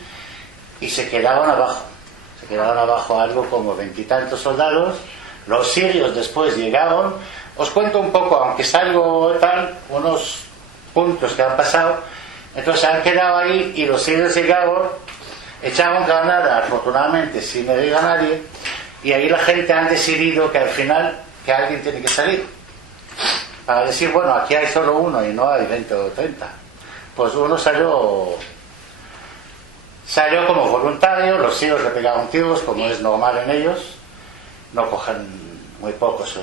y se quedaron abajo algo como 20 y tantos soldados. Los sirios después llegaron. Os cuento un poco, aunque es algo tal, unos puntos que han pasado. Entonces han quedado ahí, y los sirios llegaron, echaron granada, afortunadamente sin herir a nadie, y ahí la gente ha decidido que al final que alguien tiene que salir para decir, bueno, aquí hay solo uno y no hay 20 o 30. Pues uno salió como voluntario. Los sirios le pegaron tiros, como es normal en ellos, no cogen muy pocos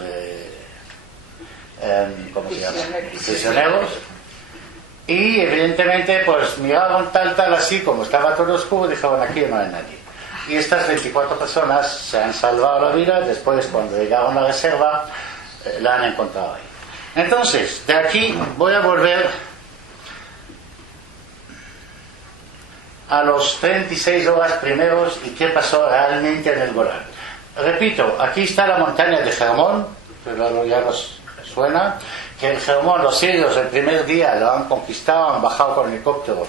¿cómo se llama? Prisioneros. Y evidentemente pues miraron tal así, como estaba todo oscuro, dijeron, aquí no hay nadie. Y estas 24 personas se han salvado la vida. Después, cuando llegaron a la reserva, la han encontrado ahí. Entonces, de aquí voy a volver a los 36 horas primeros y qué pasó realmente en el Golán. Repito, aquí está la montaña de Hermón, pero ya nos suena, que el Hermón, los sirios el primer día lo han conquistado, han bajado con helicópteros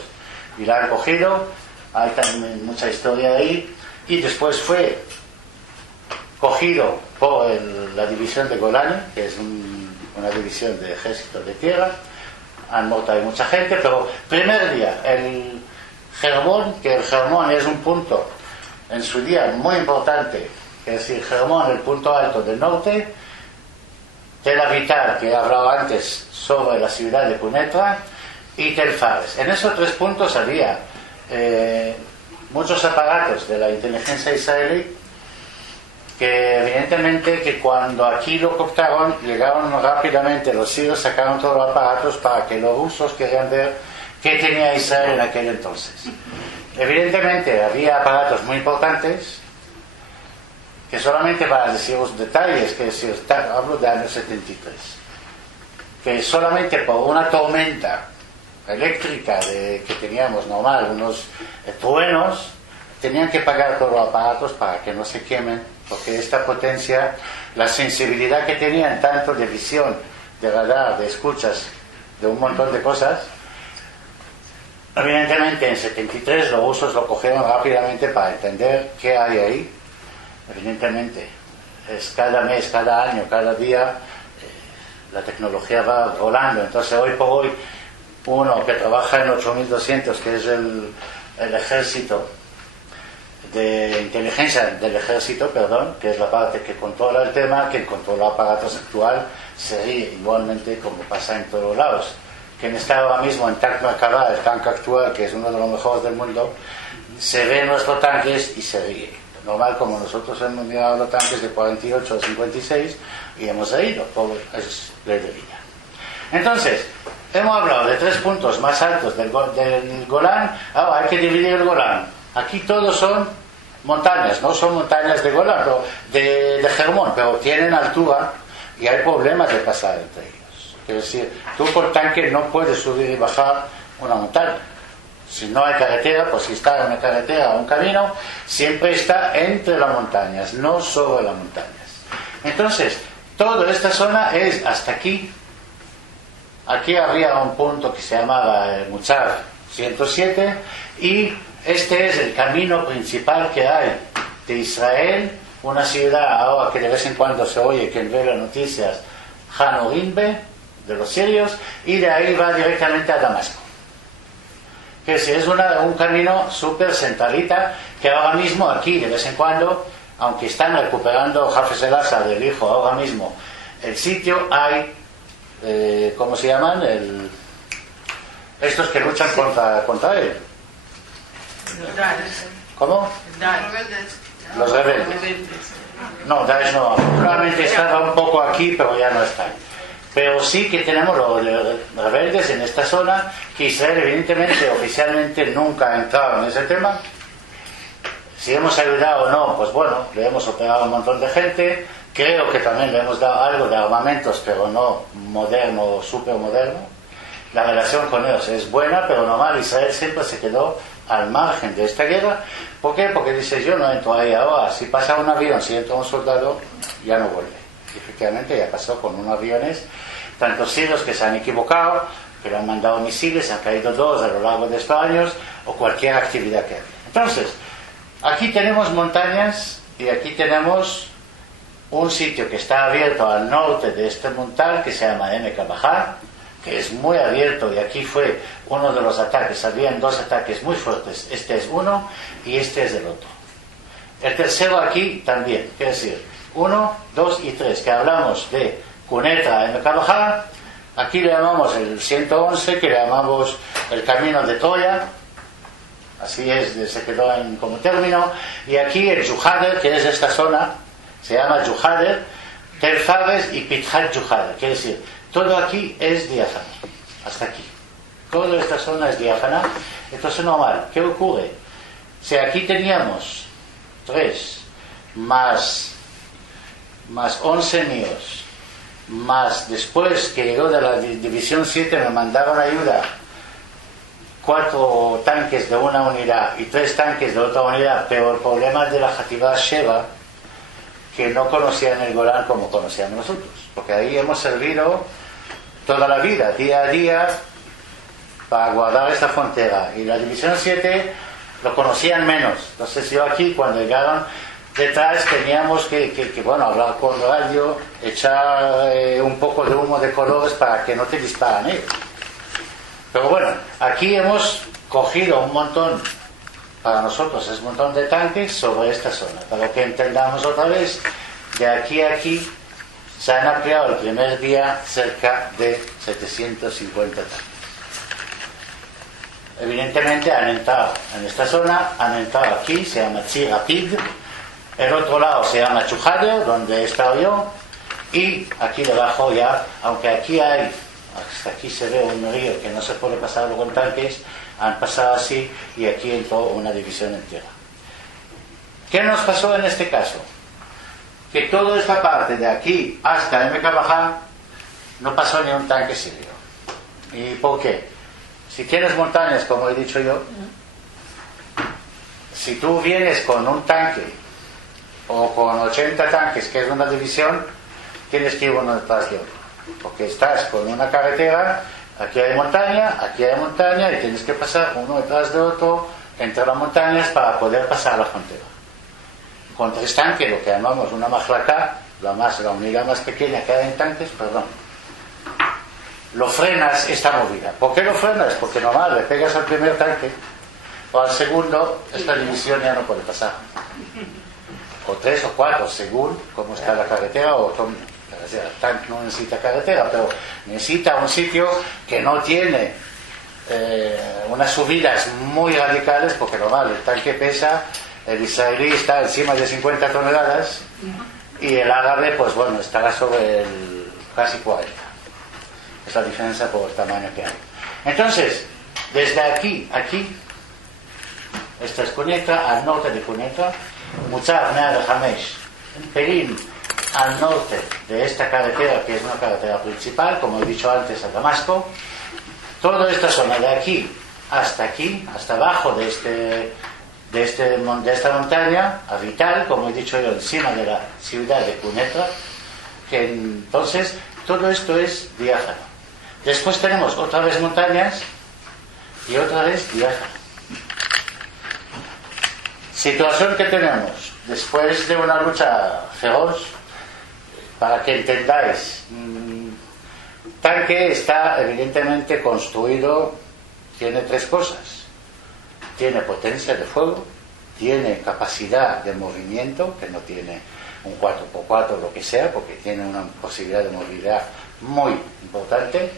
y la han cogido. Hay también mucha historia ahí. Y después fue cogido por la división de Golani, que es una división de ejército de tierra. Han muerto ahí mucha gente, pero primer día, el Hermón, que el Hermón es un punto en su día muy importante, es decir, Hermón, el punto alto del norte, Tel Avitar, que he hablado antes sobre la ciudad de Punetra, y Tel Fares. En esos 3 puntos había muchos aparatos de la inteligencia israelí, que evidentemente que cuando aquí lo cooptaron, llegaron rápidamente los sirios, sacaron todos los aparatos para que los rusos querían ver qué tenía Israel en aquel entonces. Evidentemente había aparatos muy importantes, que solamente para deciros detalles, que si hablo de años 73, que solamente por una tormenta eléctrica que teníamos normal, unos truenos, tenían que pagar todos los aparatos para que no se quemen, porque esta potencia, la sensibilidad que tenían tanto de visión, de radar, de escuchas, de un montón de cosas, evidentemente en 73 los rusos lo cogieron rápidamente para entender qué hay ahí. Evidentemente es cada mes, cada año, cada día la tecnología va volando. Entonces hoy por hoy uno que trabaja en 8200, que es el ejército de inteligencia del ejército, perdón, que es la parte que controla el tema, que controla aparatos actual, se ríe igualmente como pasa en todos lados. Quien está ahora mismo en Tank Merkava, el tanque actual, que es uno de los mejores del mundo, se ve nuestros tanques y se ríe. Normal, como nosotros hemos mirado los tanques de 48 o 56 y hemos reído, todo es ledería. Entonces, hemos hablado de 3 puntos más altos del Golán. Ahora hay que dividir el Golán. Aquí todos son montañas, no son montañas de Golán, pero de Hermón, pero tienen altura y hay problemas de pasar entre ellos. Quiero decir, tú con tanque no puedes subir y bajar una montaña. Si no hay carretera, pues si está en una carretera o un camino, siempre está entre las montañas, no sobre las montañas. Entonces, toda esta zona es hasta aquí. Aquí había un punto que se llamaba el Mutzar 107 y este es el camino principal que hay de Israel, una ciudad ahora que de vez en cuando se oye que ve las noticias, Hanorimbe, de los sirios, y de ahí va directamente a Damasco. Que es un camino súper centralita, que ahora mismo aquí de vez en cuando, aunque están recuperando Hafez el Asa del hijo ahora mismo, el sitio hay, ¿cómo se llaman? Estos que luchan contra él. ¿Cómo? Los rebeldes. No, Daesh no. Probablemente estaba un poco aquí, pero ya no está. Pero sí que tenemos los rebeldes en esta zona, que Israel evidentemente, oficialmente, nunca ha entrado en ese tema. Si hemos ayudado o no, pues bueno, le hemos operado a un montón de gente. Creo que también le hemos dado algo de armamentos, pero no moderno, súper moderno. La relación con ellos es buena, pero normal, Israel siempre se quedó al margen de esta guerra. ¿Por qué? Porque dice, yo no entro ahí ahora. Si pasa un avión, si entra un soldado, ya no vuelve. Y efectivamente ya pasó con unos aviones, tantos sirios que se han equivocado, que le han mandado misiles, han caído 2 a lo largo de estos años, o cualquier actividad que haya. Entonces, aquí tenemos montañas y aquí tenemos un sitio que está abierto al norte de este montal que se llama Emek HaBahar, que es muy abierto, y aquí fue uno de los ataques. Habían 2 ataques muy fuertes, este es uno y este es el otro. El tercero aquí también, quiere decir 1, 2 y 3, que hablamos de Cunetra en Mekabajá. Aquí le llamamos el 111, que le llamamos el camino de Troya, así es, se quedó como término. Y aquí el Yuhader, que es esta zona, se llama Yuhader, Tel Fares y Pithat Yuhader, quiere decir, todo aquí es diáfana, hasta aquí. Toda esta zona es diáfana. Entonces, normal, ¿qué ocurre? Si aquí teníamos 3 más 11 míos, más después que llegó de la división 7 me mandaron ayuda 4 tanques de una unidad y 3 tanques de otra unidad, pero el problema de la Hativá Sheva, que no conocían el Golán como conocíamos nosotros, porque ahí hemos servido toda la vida, día a día, para guardar esta frontera, y la división 7 lo conocían menos. Entonces yo aquí, cuando llegaron detrás, teníamos que hablar con radio, echar un poco de humo de colores para que no te disparan ellos. Pero bueno, aquí hemos cogido un montón, para nosotros es un montón de tanques sobre esta zona, para que entendamos otra vez, de aquí a aquí se han ampliado el primer día cerca de 750 tanques. Evidentemente han entrado en esta zona, han entrado aquí, se llama Tzir Rapid. El otro lado se llama Chuhader, donde he estado yo, y aquí debajo ya, aunque aquí hay, hasta aquí se ve un río que no se puede pasar con tanques, han pasado así, y aquí entró una división entera. ¿Qué nos pasó en este caso? Que toda esta parte de aquí hasta Emek HaBahar no pasó ni un tanque sirio. ¿Y por qué? Si tienes montañas, como he dicho yo, si tú vienes con un tanque o con 80 tanques, que es una división, tienes que ir uno detrás de otro, porque estás con una carretera, aquí hay montaña y tienes que pasar uno detrás de otro entre las montañas para poder pasar la frontera. Con 3 tanques, lo que llamamos una mahlaká, la unidad más pequeña que hay en tanques, lo frenas esta movida. ¿Por qué lo frenas? Porque normal, le pegas al primer tanque o al segundo, esta división ya no puede pasar. O 3 o 4, según cómo está la carretera, o el tanque no necesita carretera, pero necesita un sitio que no tiene unas subidas muy radicales, porque normal, el tanque pesa, el israelí está encima de 50 toneladas y el árabe, pues bueno, estará sobre el casi 40. Es la diferencia por el tamaño que hay. Entonces, desde aquí, esta es Cunetra, al norte de Cunetra, Mutzar, Nea de Hamesh, un pelín al norte de esta carretera, que es una carretera principal, como he dicho antes, a Damasco. Toda esta zona de aquí, hasta abajo de esta montaña, a Vital, como he dicho yo, encima de la ciudad de Cunetra, que entonces todo esto es diáfano. Después tenemos otra vez montañas y otra vez diáfano. Situación que tenemos después de una lucha feroz, para que entendáis, tanque está evidentemente construido, tiene tres cosas: tiene potencia de fuego, tiene capacidad de movimiento, que no tiene un 4x4 o lo que sea, porque tiene una posibilidad de movilidad muy importante,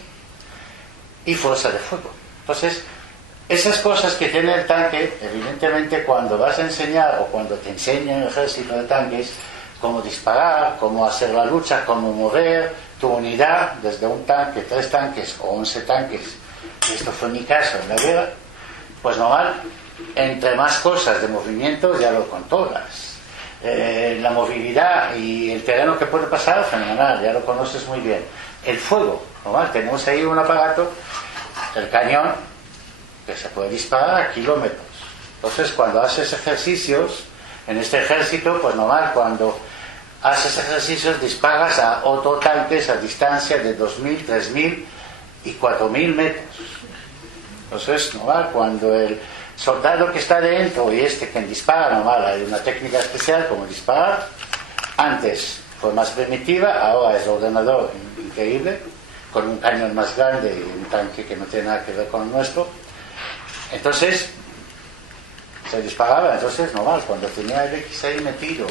y fuerza de fuego. Entonces, esas cosas que tiene el tanque, evidentemente cuando vas a enseñar o cuando te enseña el ejército de tanques cómo disparar, cómo hacer la lucha, cómo mover tu unidad desde un tanque, 3 tanques o 11 tanques, esto fue mi caso en la guerra, pues normal, entre más cosas de movimiento ya lo controlas. La movilidad y el terreno que puede pasar, fenomenal, ya lo conoces muy bien. El fuego, normal, tenemos ahí un aparato, el cañón, que se puede disparar a kilómetros. Entonces, cuando haces ejercicios en este ejército, pues normal, cuando haces ejercicios disparas a tanques a distancia de 2.000, 3.000 y 4.000 metros. Entonces, normal, cuando el soldado que está dentro y quien dispara, normal, hay una técnica especial como disparar. Antes fue más primitiva, ahora es ordenador increíble, con un cañón más grande y un tanque que no tiene nada que ver con el nuestro. Entonces se disparaba. Entonces normal, cuando tenía el X6 metido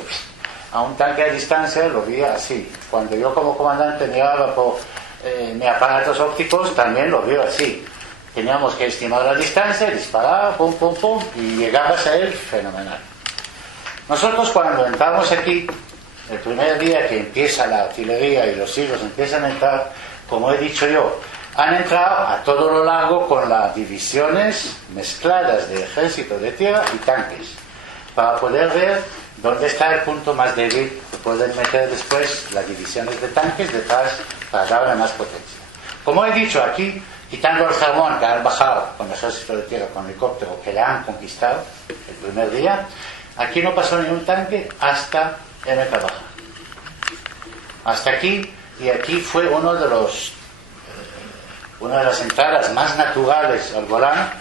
a un tanque a distancia, lo veía así. Cuando yo como comandante miraba por mis aparatos ópticos, también lo veo así. Teníamos que estimar la distancia, disparar, pum, pum, pum, y llegabas a él, fenomenal. Nosotros cuando entramos aquí, el primer día que empieza la artillería y los hilos empiezan a entrar, como he dicho yo, han entrado a todo lo largo con las divisiones mezcladas de ejército de tierra y tanques, para poder ver dónde está el punto más débil que pueden meter después las divisiones de tanques detrás para darle más potencia. Como he dicho aquí, quitando el Germón que han bajado con el ejército de tierra, con helicóptero, que le han conquistado el primer día, aquí no pasó ni un tanque hasta MK Baja. Hasta aquí, y aquí fue una de las entradas más naturales al Golán,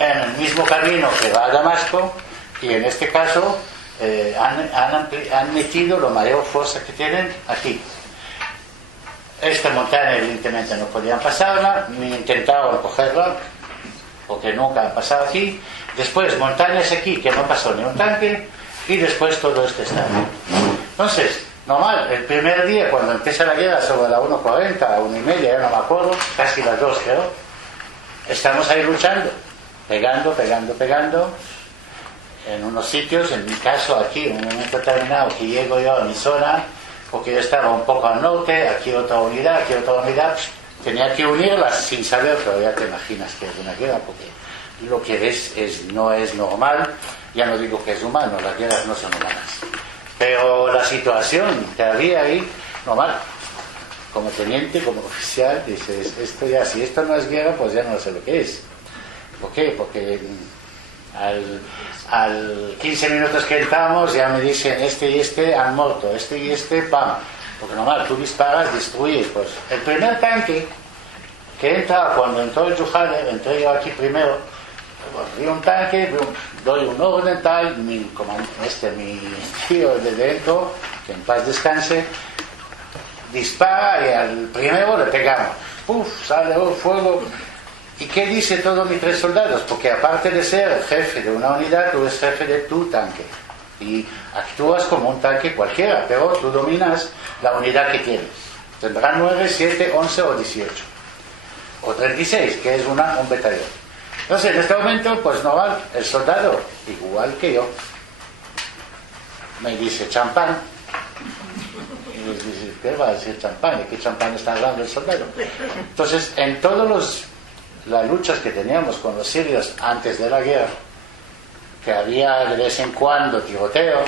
en el mismo camino que va a Damasco, y en este caso han metido la mayor fuerza que tienen aquí. Esta montaña evidentemente no podían pasarla, ni intentaban cogerla, porque nunca han pasado aquí. Después montañas aquí que no pasó ni un tanque, y después todo este estado. Entonces, normal, el primer día cuando empieza la guerra sobre la 1:40, a 1:30, ya no me acuerdo, casi las 2 creo, estamos ahí luchando, pegando, en unos sitios, en mi caso aquí, en un momento determinado que llego yo a mi zona, porque yo estaba un poco al norte, aquí otra unidad, tenía que unirlas sin saber, pero ya te imaginas que es una guerra, porque lo que ves no es normal, ya no digo que es humano, las guerras no son humanas. Pero la situación que había ahí, normal, como teniente, como oficial, dices, si esto no es guerra, pues ya no sé lo que es. ¿Por qué? Porque al 15 minutos que entramos ya me dicen, y han muerto, y ¡pam! Porque normal, tú disparas, destruyes. Pues el primer tanque que entra, cuando entró el Yuhaner, entré yo aquí primero, vi un tanque, doy un orden tal, mi tío de dentro, que en paz descanse, dispara y al primero le pegamos. Sale fuego. ¿Y qué dice todos mis 3 soldados? Porque aparte de ser el jefe de una unidad, tú eres jefe de tu tanque. Y actúas como un tanque cualquiera, pero tú dominas la unidad que tienes. Tendrán 9, 7, 11 o 18. O 36, que es un batallón. Entonces, en este momento, pues normal, el soldado, igual que yo, me dice champán. Y les dice, ¿qué va a decir champán? ¿De qué champán está hablando el soldado? Entonces, en todas las luchas que teníamos con los sirios antes de la guerra, que había de vez en cuando tiroteo,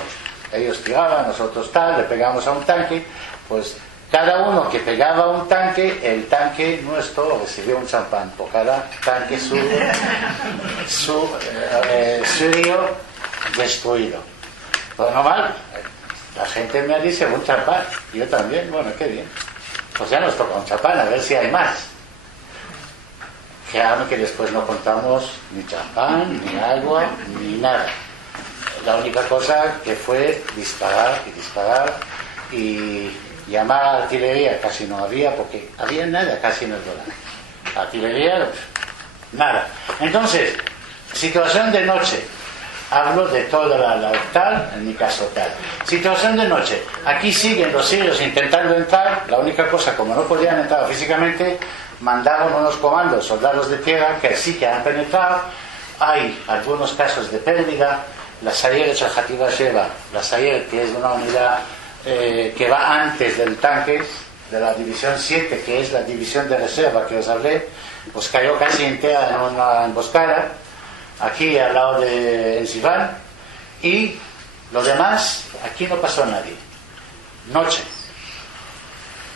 ellos tiraban, nosotros tal, le pegamos a un tanque, pues cada uno que pegaba a un tanque, el tanque nuestro recibía un champán por cada tanque sirio destruido. Pues normal, la gente me dice un champán, yo también, bueno, qué bien. Pues ya nos toca un champán, a ver si hay más. Claro que después no contamos ni champán, ni agua, ni nada. La única cosa que fue disparar y llamar a artillería, casi no había, porque había nada casi en el dólar. Artillería, nada. Entonces, situación de noche. Hablo de toda la tal, en mi caso tal. Situación de noche. Aquí siguen los sirios intentando entrar. La única cosa, como no podían entrar físicamente, mandaron unos comandos, soldados de tierra, que sí que han penetrado. Hay algunos casos de pérdida. La Sayeret Shahativa Sheva, la Sayeret, que es una unidad que va antes del tanque, de la división 7, que es la división de reserva que os hablé, pues cayó casi entera en una emboscada, aquí al lado de Sivan, y lo demás, aquí no pasó nadie. Noche.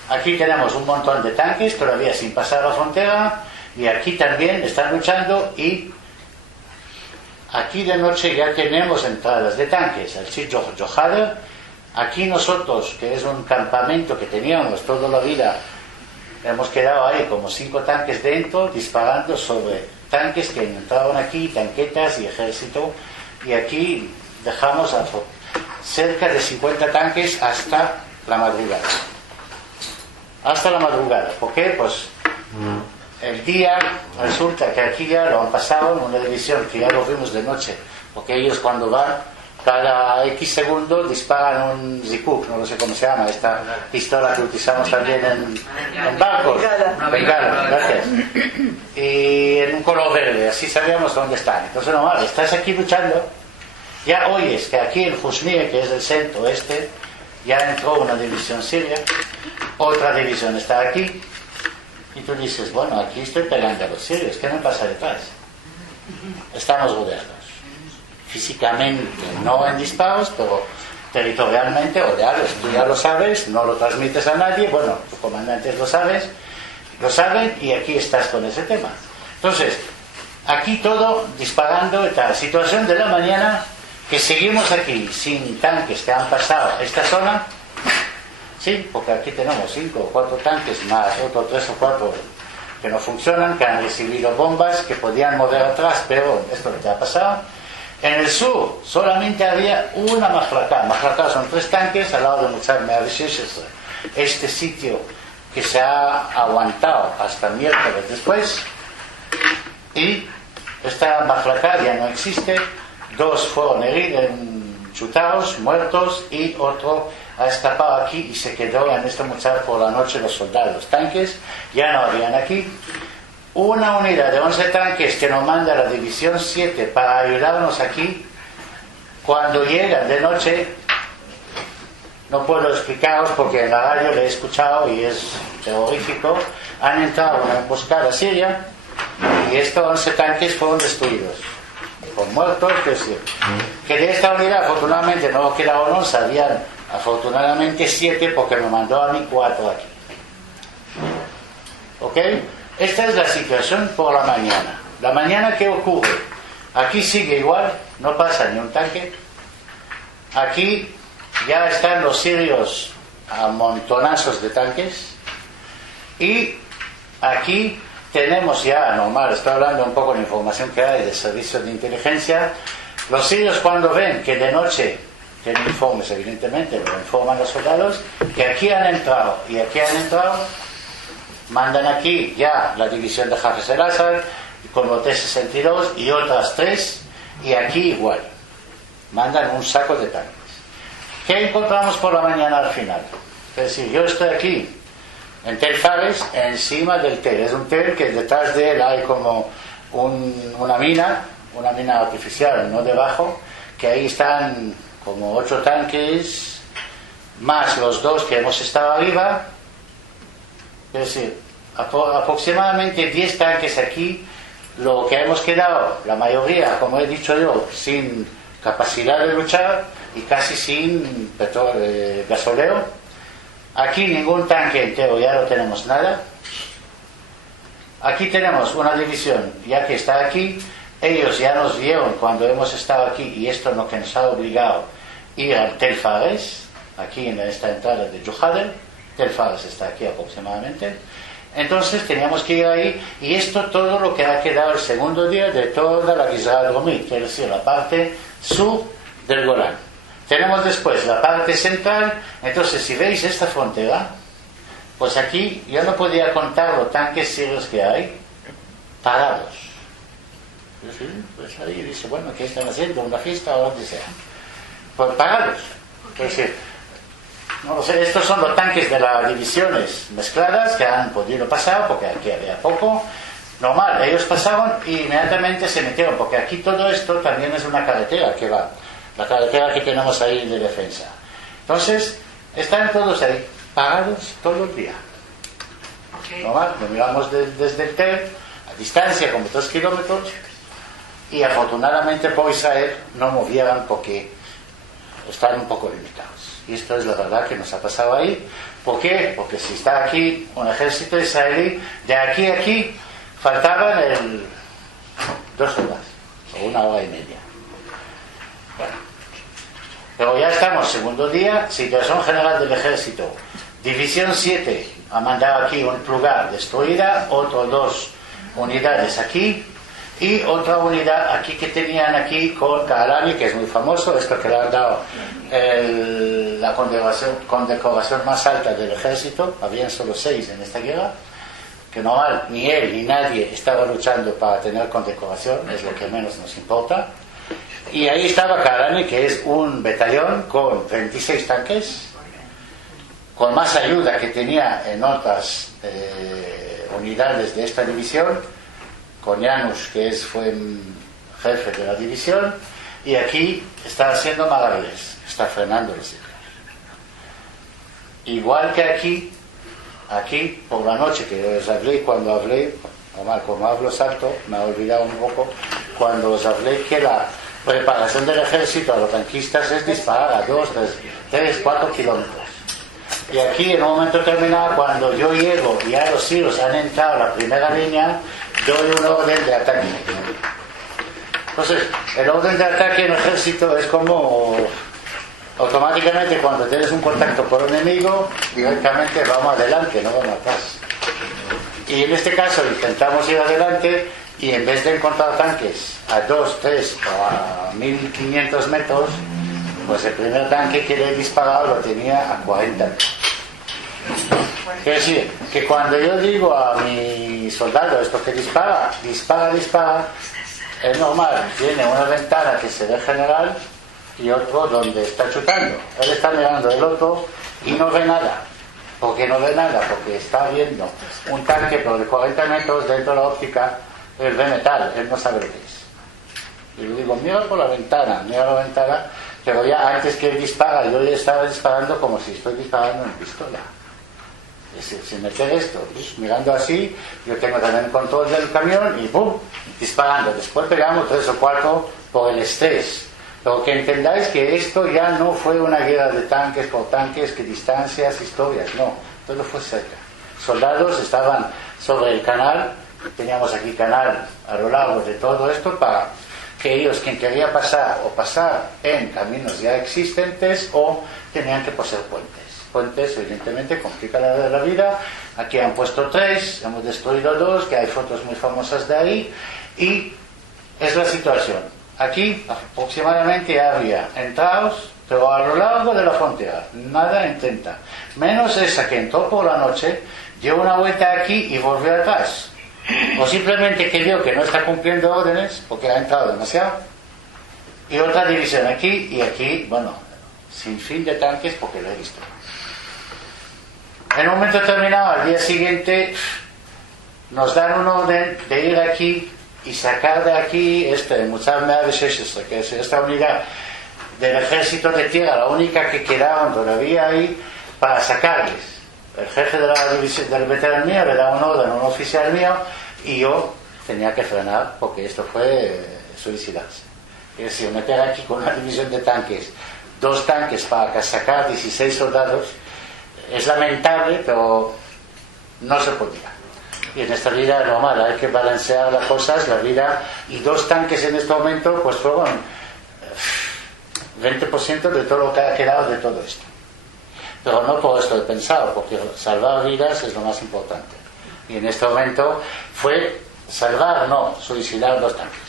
Aquí tenemos un montón de tanques todavía sin pasar la frontera, y aquí también están luchando, y aquí de noche ya tenemos entradas de tanques. El sitio Johada, aquí nosotros, que es un campamento que teníamos toda la vida, hemos quedado ahí como 5 tanques dentro, disparando sobre tanques que entraban aquí, tanquetas y ejército, y aquí dejamos cerca de 50 tanques hasta la madrugada. Hasta la madrugada. ¿Por qué? Pues el día resulta que aquí ya lo han pasado en una división que ya lo vimos de noche, porque ellos cuando van cada X segundos disparan un zikuk, no sé cómo se llama, esta pistola que utilizamos también en barcos, bengala, gracias, y en un color verde, así sabíamos dónde están. Entonces normal, estás aquí luchando, ya oyes que aquí en Husnie, que es el centro este, ya entró una división siria, otra división está aquí, y tú dices, bueno, aquí estoy pegando a los sirios, ¿qué me pasa detrás? Estamos rodeados. Físicamente, no en disparos, pero territorialmente rodeados. Tú ya lo sabes, no lo transmites a nadie, bueno, tus comandantes lo saben, y aquí estás con ese tema. Entonces, aquí todo disparando, esta situación de la mañana, que seguimos aquí sin tanques que han pasado esta zona. Sí, porque aquí tenemos 5 o 4 tanques más otros 3 o 4 que no funcionan, que han recibido bombas que podían mover atrás, pero esto no te ha pasado. En el sur solamente había una Mahlaká. Mahlaká son 3 tanques al lado de Mutzar Meavishesh, este sitio que se ha aguantado hasta miércoles después, y esta Mahlaká ya no existe. 2 fueron heridos, chutados, muertos, y otro ha escapado aquí y se quedó en este Mutzar por la noche. Los soldados, tanques ya no habían aquí. Una unidad de 11 tanques que nos manda la división 7 para ayudarnos aquí, cuando llegan de noche, no puedo explicaros porque en la radio le he escuchado y es terrorífico, han entrado en una emboscada siria y estos 11 tanques fueron destruidos, con muertos, que de esta unidad afortunadamente no quedaron 11, habían afortunadamente 7 porque me mandó a mí 4 aquí. ¿Ok? Esta es la situación por la mañana. La mañana, ¿qué ocurre? Aquí sigue igual, no pasa ni un tanque. Aquí ya están los sirios a montonazos de tanques. Y aquí tenemos ya, normal, estoy hablando un poco de información que hay de servicios de inteligencia. Los sirios cuando ven que de noche, tienen informes evidentemente, lo informan los soldados, que aquí han entrado y aquí han entrado, mandan aquí ya la división de Hafez el-Assad con los T-62 y otras 3, y aquí igual mandan un saco de tanques. ¿Qué encontramos por la mañana al final? Es decir, yo estoy aquí en Tel Fares, encima del Tel. Es un Tel que detrás de él hay como una mina artificial, no debajo, que ahí están como 8 tanques más los 2 que hemos estado arriba. Es decir, aproximadamente 10 tanques aquí, lo que hemos quedado, la mayoría, como he dicho yo, sin capacidad de luchar, y casi sin gasoleo. Aquí ningún tanque entero, ya no tenemos nada. Aquí tenemos una división, ya que está aquí. Ellos ya nos vieron cuando hemos estado aquí, y esto no que nos ha obligado a ir al Tel Fares, aquí en esta entrada de Yuhadel. Tel Fares está aquí aproximadamente. Entonces teníamos que ir ahí, y esto todo lo que ha quedado el segundo día de toda la Gizra Dromit, es decir, la parte sur del Golán. Tenemos después la parte central. Entonces, si veis esta frontera, pues aquí yo no podía contar los tanques sirios que hay parados. Sí, pues ahí dice, bueno, ¿qué están haciendo? ¿Una fiesta o lo que sea? Pues parados. Es decir, no sé, estos son los tanques de las divisiones mezcladas que han podido pasar, porque aquí había poco. Normal, ellos pasaban y inmediatamente se metieron, porque aquí todo esto también es una carretera que va, la carretera que tenemos ahí de defensa. Entonces, están todos ahí, parados todo el día. Normal, lo miramos desde el TEL, a distancia como 2 kilómetros, y afortunadamente por Israel no movieran porque están un poco limitados. Y esto es la verdad que nos ha pasado ahí. ¿Por qué? Porque si está aquí un ejército israelí, de aquí a aquí faltaban 2 horas o 1 hora y media. Bueno, pero ya estamos, segundo día, situación general del ejército. División 7 ha mandado aquí un plugar destruida, otros 2 unidades aquí, y otra unidad aquí que tenían aquí con Kahalani, que es muy famoso, esto que le han dado la condecoración más alta del ejército. Habían solo 6 en esta guerra, que normal, ni él ni nadie estaba luchando para tener condecoración, es lo que menos nos importa. Y ahí estaba Kahalani, que es un batallón con 26 tanques, con más ayuda que tenía en otras unidades de esta división, con Janusz, que fue jefe de la división, y aquí está haciendo maravillas, está frenando los hijos. Igual que aquí por la noche, que os hablé cuando hablé, como hablo salto, me he olvidado un poco, cuando os hablé que la preparación del ejército a los tanquistas es disparar a 2, 3, 4 kilómetros. Y aquí en un momento determinado, cuando yo llego y ya los sirios han entrado a la primera línea, doy un orden de ataque. Entonces, el orden de ataque en el ejército es como automáticamente cuando tienes un contacto con un enemigo, directamente vamos adelante, no vamos atrás. Y en este caso intentamos ir adelante, y en vez de encontrar tanques a 2, 3 o a 1500 metros, pues el primer tanque que le he disparado lo tenía a 40. Quiero decir, que cuando yo digo a mi soldado esto que dispara, es normal, tiene una ventana que se ve general y otro donde está chutando. Él está mirando el otro y no ve nada. ¿Por qué no ve nada? Porque está viendo un tanque pero de 40 metros dentro de la óptica, él ve metal, él no sabe lo que es. Y le digo, mira por la ventana, pero ya antes que él dispara, yo ya estaba disparando como si estoy disparando en pistola. Es decir, sin meter esto, mirando así, yo tengo también el control del camión y ¡pum!, disparando. Después pegamos 3 o 4 por el estrés. Pero que entendáis que esto ya no fue una guerra de tanques por tanques, que distancias, historias, no, todo fue cerca. Soldados estaban sobre el canal, teníamos aquí canal a lo largo de todo esto para que ellos, quien quería pasar o pasar en caminos ya existentes o tenían que poseer puentes. Puentes evidentemente complican la vida. Aquí han puesto 3, hemos destruido 2, que hay fotos muy famosas de ahí, y es la situación. Aquí aproximadamente había entrados, pero a lo largo de la frontera, nada en 30, menos esa que entró por la noche, dio una vuelta aquí y volvió atrás, o simplemente que vio que no está cumpliendo órdenes porque ha entrado demasiado, y otra división aquí y aquí, bueno, sin fin de tanques porque lo he visto. En un momento determinado, al día siguiente, nos dan un orden de ir aquí y sacar de aquí Mutzar 116, que es esta unidad del ejército de tierra, la única que quedaban todavía ahí, para sacarles. El jefe de la división del veterano mío le da un orden a un oficial mío y yo tenía que frenar porque esto fue suicidarse. Es decir, meter aquí con una división de tanques 2 tanques para sacar 16 soldados es lamentable, pero no se podía. Y en esta vida normal hay que balancear las cosas, la vida, y 2 tanques en este momento pues fueron 20% de todo lo que ha quedado de todo esto. Pero no por esto he pensado, porque salvar vidas es lo más importante. Y en este momento fue salvar, no, suicidar 2 tanques.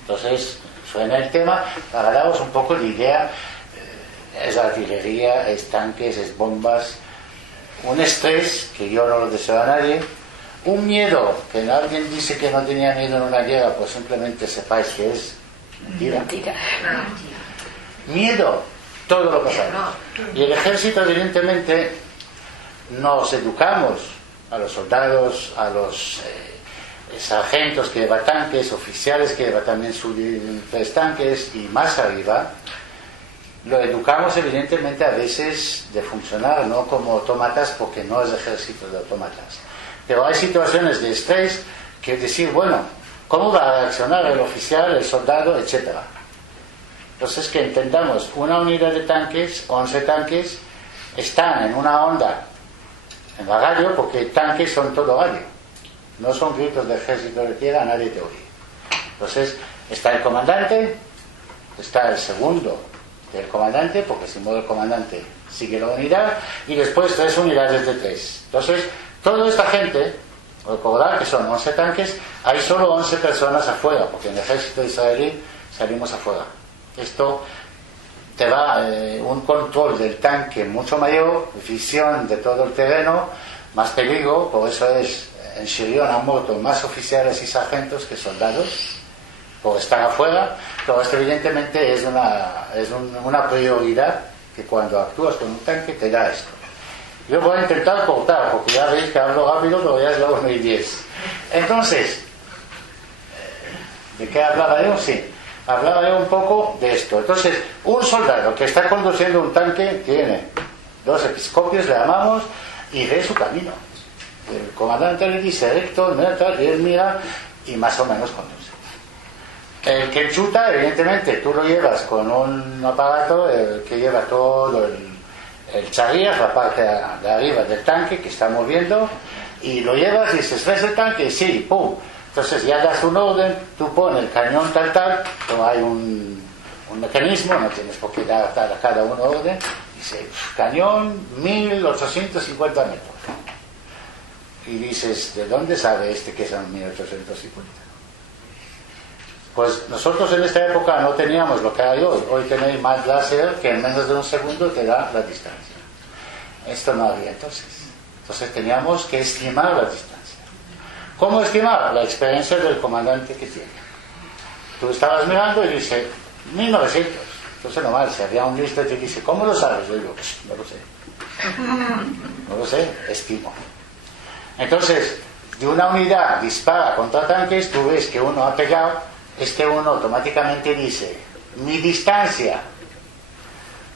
Entonces, suena el tema, para daros un poco de idea, es artillería, es tanques, es bombas, un estrés que yo no lo deseo a nadie, un miedo, que alguien dice que no tenía miedo en una guerra, pues simplemente sepáis que es mentira. Miedo, todo lo que pasa. Y el ejército, evidentemente, nos educamos a los soldados, a los sargentos que llevan tanques, oficiales que llevan también sus 3 tanques y más arriba. Lo educamos evidentemente a veces de funcionar, no como autómatas, porque no es ejército de autómatas. Pero hay situaciones de estrés que decir, bueno, ¿cómo va a reaccionar el oficial, el soldado, etcétera? Entonces que entendamos, una unidad de tanques, 11 tanques, están en una onda en la radio, porque tanques son todo radio. No son gritos de ejército de tierra, nadie te oye. Entonces está el comandante, está el segundo del comandante, porque si muere el comandante sigue la unidad, y después 3 unidades de 3. Entonces, toda esta gente, recordad que son 11 tanques, hay solo 11 personas afuera, porque en el ejército israelí salimos afuera. Esto te va un control del tanque mucho mayor, visión de todo el terreno, más peligro, por eso es en Shirión han muerto más oficiales y sargentos que soldados por estar afuera. Pero esto evidentemente es una prioridad que cuando actúas con un tanque te da esto. Yo voy a intentar cortar, porque ya veis que hablo rápido, pero ya es la 1:10. Entonces, ¿de qué hablaba yo? Sí, hablaba yo un poco de esto. Entonces, un soldado que está conduciendo un tanque tiene 2 episcopios, le llamamos, y ve su camino. El comandante le dice recto, neutral, y él mira y más o menos conduce. El que chuta, evidentemente, tú lo llevas con un aparato que lleva todo el charrier, la parte de arriba del tanque que está moviendo, y lo llevas y dices, ¿ves el tanque? Sí, pum. Entonces ya das un orden, tú pones el cañón tal, como hay un mecanismo, no tienes por qué dar a cada uno orden, dice, cañón 1850 metros. Y dices, ¿de dónde sabe este que son 1850? Pues nosotros en esta época no teníamos lo que hay hoy. Hoy tenéis más láser que en menos de un segundo te da la distancia. Esto no había entonces. Entonces teníamos que estimar la distancia. ¿Cómo estimar? La experiencia del comandante que tiene. Tú estabas mirando y dice, 1900. Entonces normal, si había un listo y te dice, ¿cómo lo sabes? Yo digo, no lo sé. No lo sé, estimo. Entonces, de una unidad dispara contra tanques, tú ves que uno ha pegado. Este uno automáticamente dice, mi distancia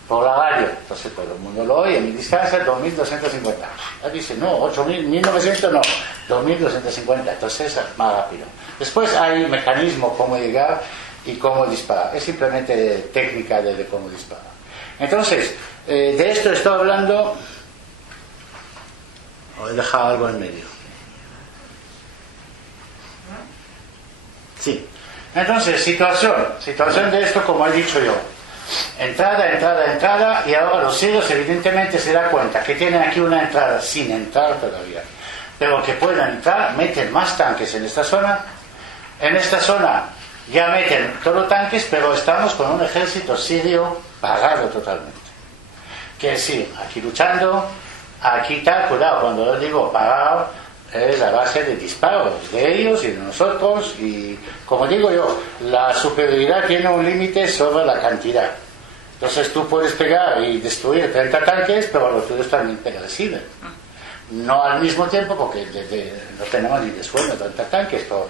por la radio, entonces todo el mundo lo oye, mi distancia 2250. Él dice, no, 1900 no, 2250, entonces es más rápido. Después hay mecanismo cómo llegar y cómo disparar, es simplemente técnica de cómo disparar. Entonces, de esto estoy hablando, o he dejado algo en medio. Sí. Entonces, situación de esto, como he dicho yo. Entrada, y ahora los sirios evidentemente se dan cuenta que tienen aquí una entrada sin entrar todavía, pero que puedan entrar, meten más tanques en esta zona. En esta zona ya meten todos tanques, pero estamos con un ejército sirio pagado totalmente. Quiere decir, aquí luchando, aquí tal, cuidado, cuando yo digo pagado, es la base de disparos de ellos y de nosotros, y como digo yo, la superioridad tiene un límite sobre la cantidad. Entonces tú puedes pegar y destruir 30 tanques, pero los tuyos también te reciben. No al mismo tiempo, porque no tenemos ni de sueldo 30 tanques, pero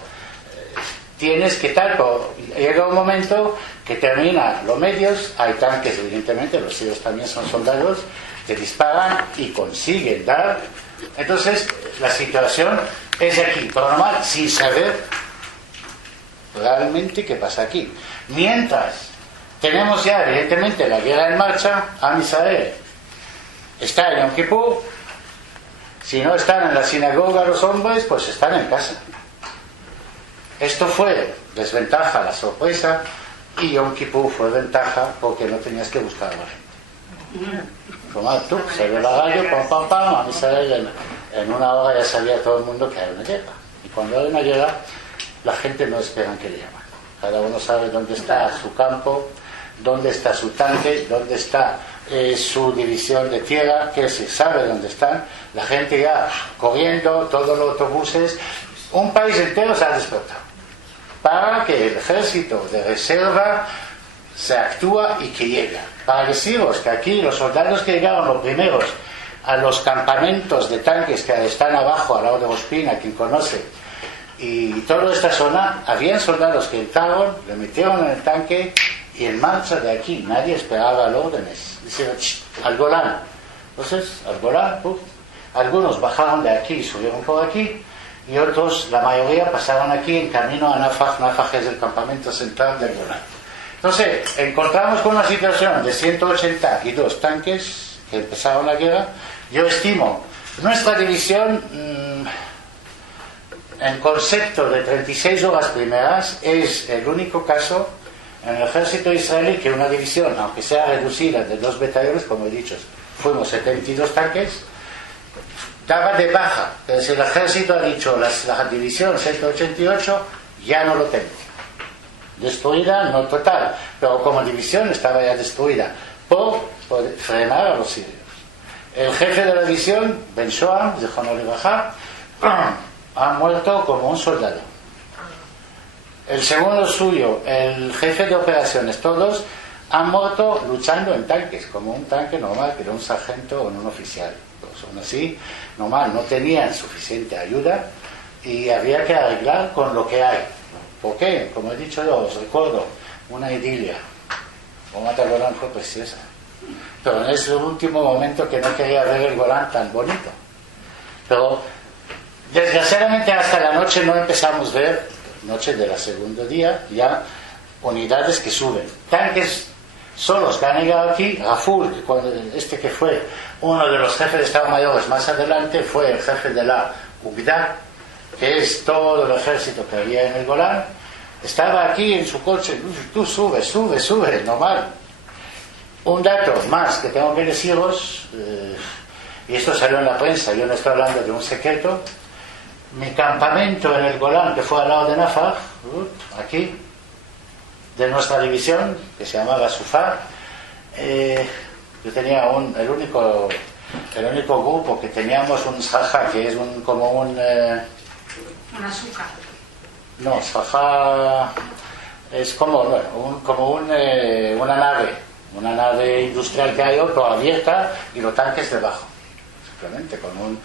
tienes que tal, pero llega un momento que termina los medios, hay tanques evidentemente, los sirios también son soldados, te disparan y consiguen dar. Entonces la situación es aquí, pero normal, sin saber realmente qué pasa aquí. Mientras Tenemos ya, evidentemente, la guerra en marcha. Am Israel está en Yom Kippur. Si no están en la sinagoga los hombres, pues están en casa. Esto fue desventaja, la sorpresa, y Yom Kippur fue ventaja porque no tenías que buscar a la gente. Como tú, se ve la radio, pam, Am Israel, en una hora ya sabía todo el mundo que hay una guerra. Y cuando hay una guerra, la gente no espera que le llamen. Cada uno sabe dónde está su campo, dónde está su tanque, dónde está su división de tierra, que se sabe dónde están. La gente ya corriendo, todos los autobuses. Un país entero se ha despertado para que el ejército de reserva se actúa y que llega. Para deciros que aquí los soldados que llegaron los primeros a los campamentos de tanques que están abajo, al lado de Ospina, quien conoce, y toda esta zona, habían soldados que entraron, le metieron en el tanque y en marcha de aquí. Nadie esperaba las órdenes. Decían, al Golán. Entonces, al Golán, algunos bajaron de aquí y subieron por aquí, y otros, la mayoría, pasaron aquí en camino a Nafaj. Nafaj es el campamento central del Golán. Entonces, encontramos con una situación de 182 tanques que empezaron la guerra. Yo estimo, nuestra división, en concepto de 36 horas primeras, es el único caso en el ejército israelí que una división, aunque sea reducida de 2 batallones, como he dicho, fuimos 72 tanques, daba de baja. Es decir, el ejército ha dicho, la división 188 ya no lo tengo. Destruida, no total, pero como división estaba ya destruida por frenar a los sirios. El jefe de la división, Ben Shoam, de Jonor Baja, ha muerto como un soldado. El segundo suyo, el jefe de operaciones, todos han muerto luchando en tanques, como un tanque normal, que era un sargento o un oficial. Pues aún así, normal, no tenían suficiente ayuda y había que arreglar con lo que hay. ¿Por qué? Como he dicho yo, os recuerdo, una idilia. Ramat Golán fue preciosa. Pero en ese último momento que no quería ver el Golán tan bonito. Pero desgraciadamente hasta la noche no empezamos a ver, noche del segundo día, ya unidades que suben. Tanques solos que han llegado aquí. Raful, que fue uno de los jefes de Estado Mayores más adelante, fue el jefe de la UGDA, que es todo el ejército que había en el Golán. Estaba aquí en su coche, tú sube, normal. Un dato más que tengo que deciros, y esto salió en la prensa, yo no estoy hablando de un secreto. Mi campamento en el Golán, que fue al lado de Nafaj, aquí, de nuestra división, que se llamaba Sufar, yo tenía el único grupo que teníamos un Sfaja, que es como un azúcar. No, Sfaja es como una nave industrial que hay, pero abierta, y los tanques debajo, simplemente con un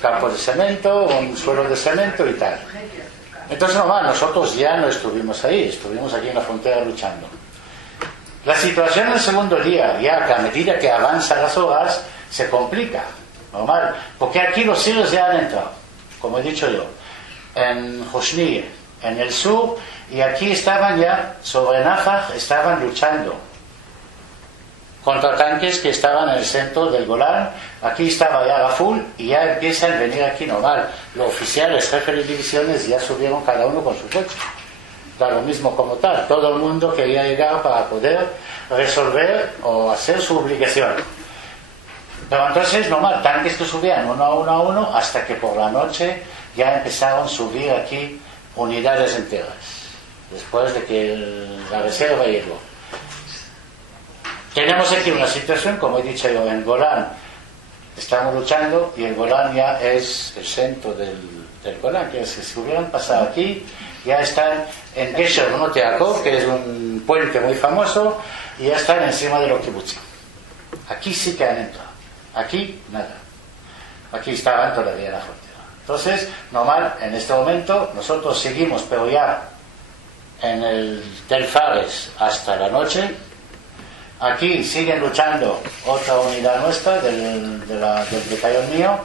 campo de cemento, un suelo de cemento y tal. Entonces nosotros ya no estuvimos ahí, estuvimos aquí en la frontera luchando. La situación el segundo día, ya que a medida que avanzan las horas, se complica, normal, porque aquí los sirios ya han entrado, como he dicho yo, en Hosni, en el sur, y aquí estaban ya, sobre Nafaj, estaban luchando contra tanques que estaban en el centro del Golán. Aquí estaba ya Raful y ya empiezan a venir aquí normal. Los oficiales, jefes de divisiones, ya subieron cada uno con su coche. Da lo mismo como tal. Todo el mundo quería llegar para poder resolver o hacer su obligación. Pero entonces, normal, tanques que subían uno a uno, hasta que por la noche ya empezaron a subir aquí unidades enteras. Después de que la reserva llegó. Tenemos aquí una situación, como he dicho yo, en Golán estamos luchando y el Golán ya es el centro del Golán, que si hubieran pasado aquí, ya están en Gesher Monoteakov, que es un puente muy famoso, y ya están encima de los kibutzim. Aquí sí que han entrado, aquí nada, aquí estaban todavía en la frontera. Entonces, normal, en este momento nosotros seguimos, pero ya en el Tel Fares hasta la noche. Aquí siguen luchando otra unidad nuestra del batallón mío,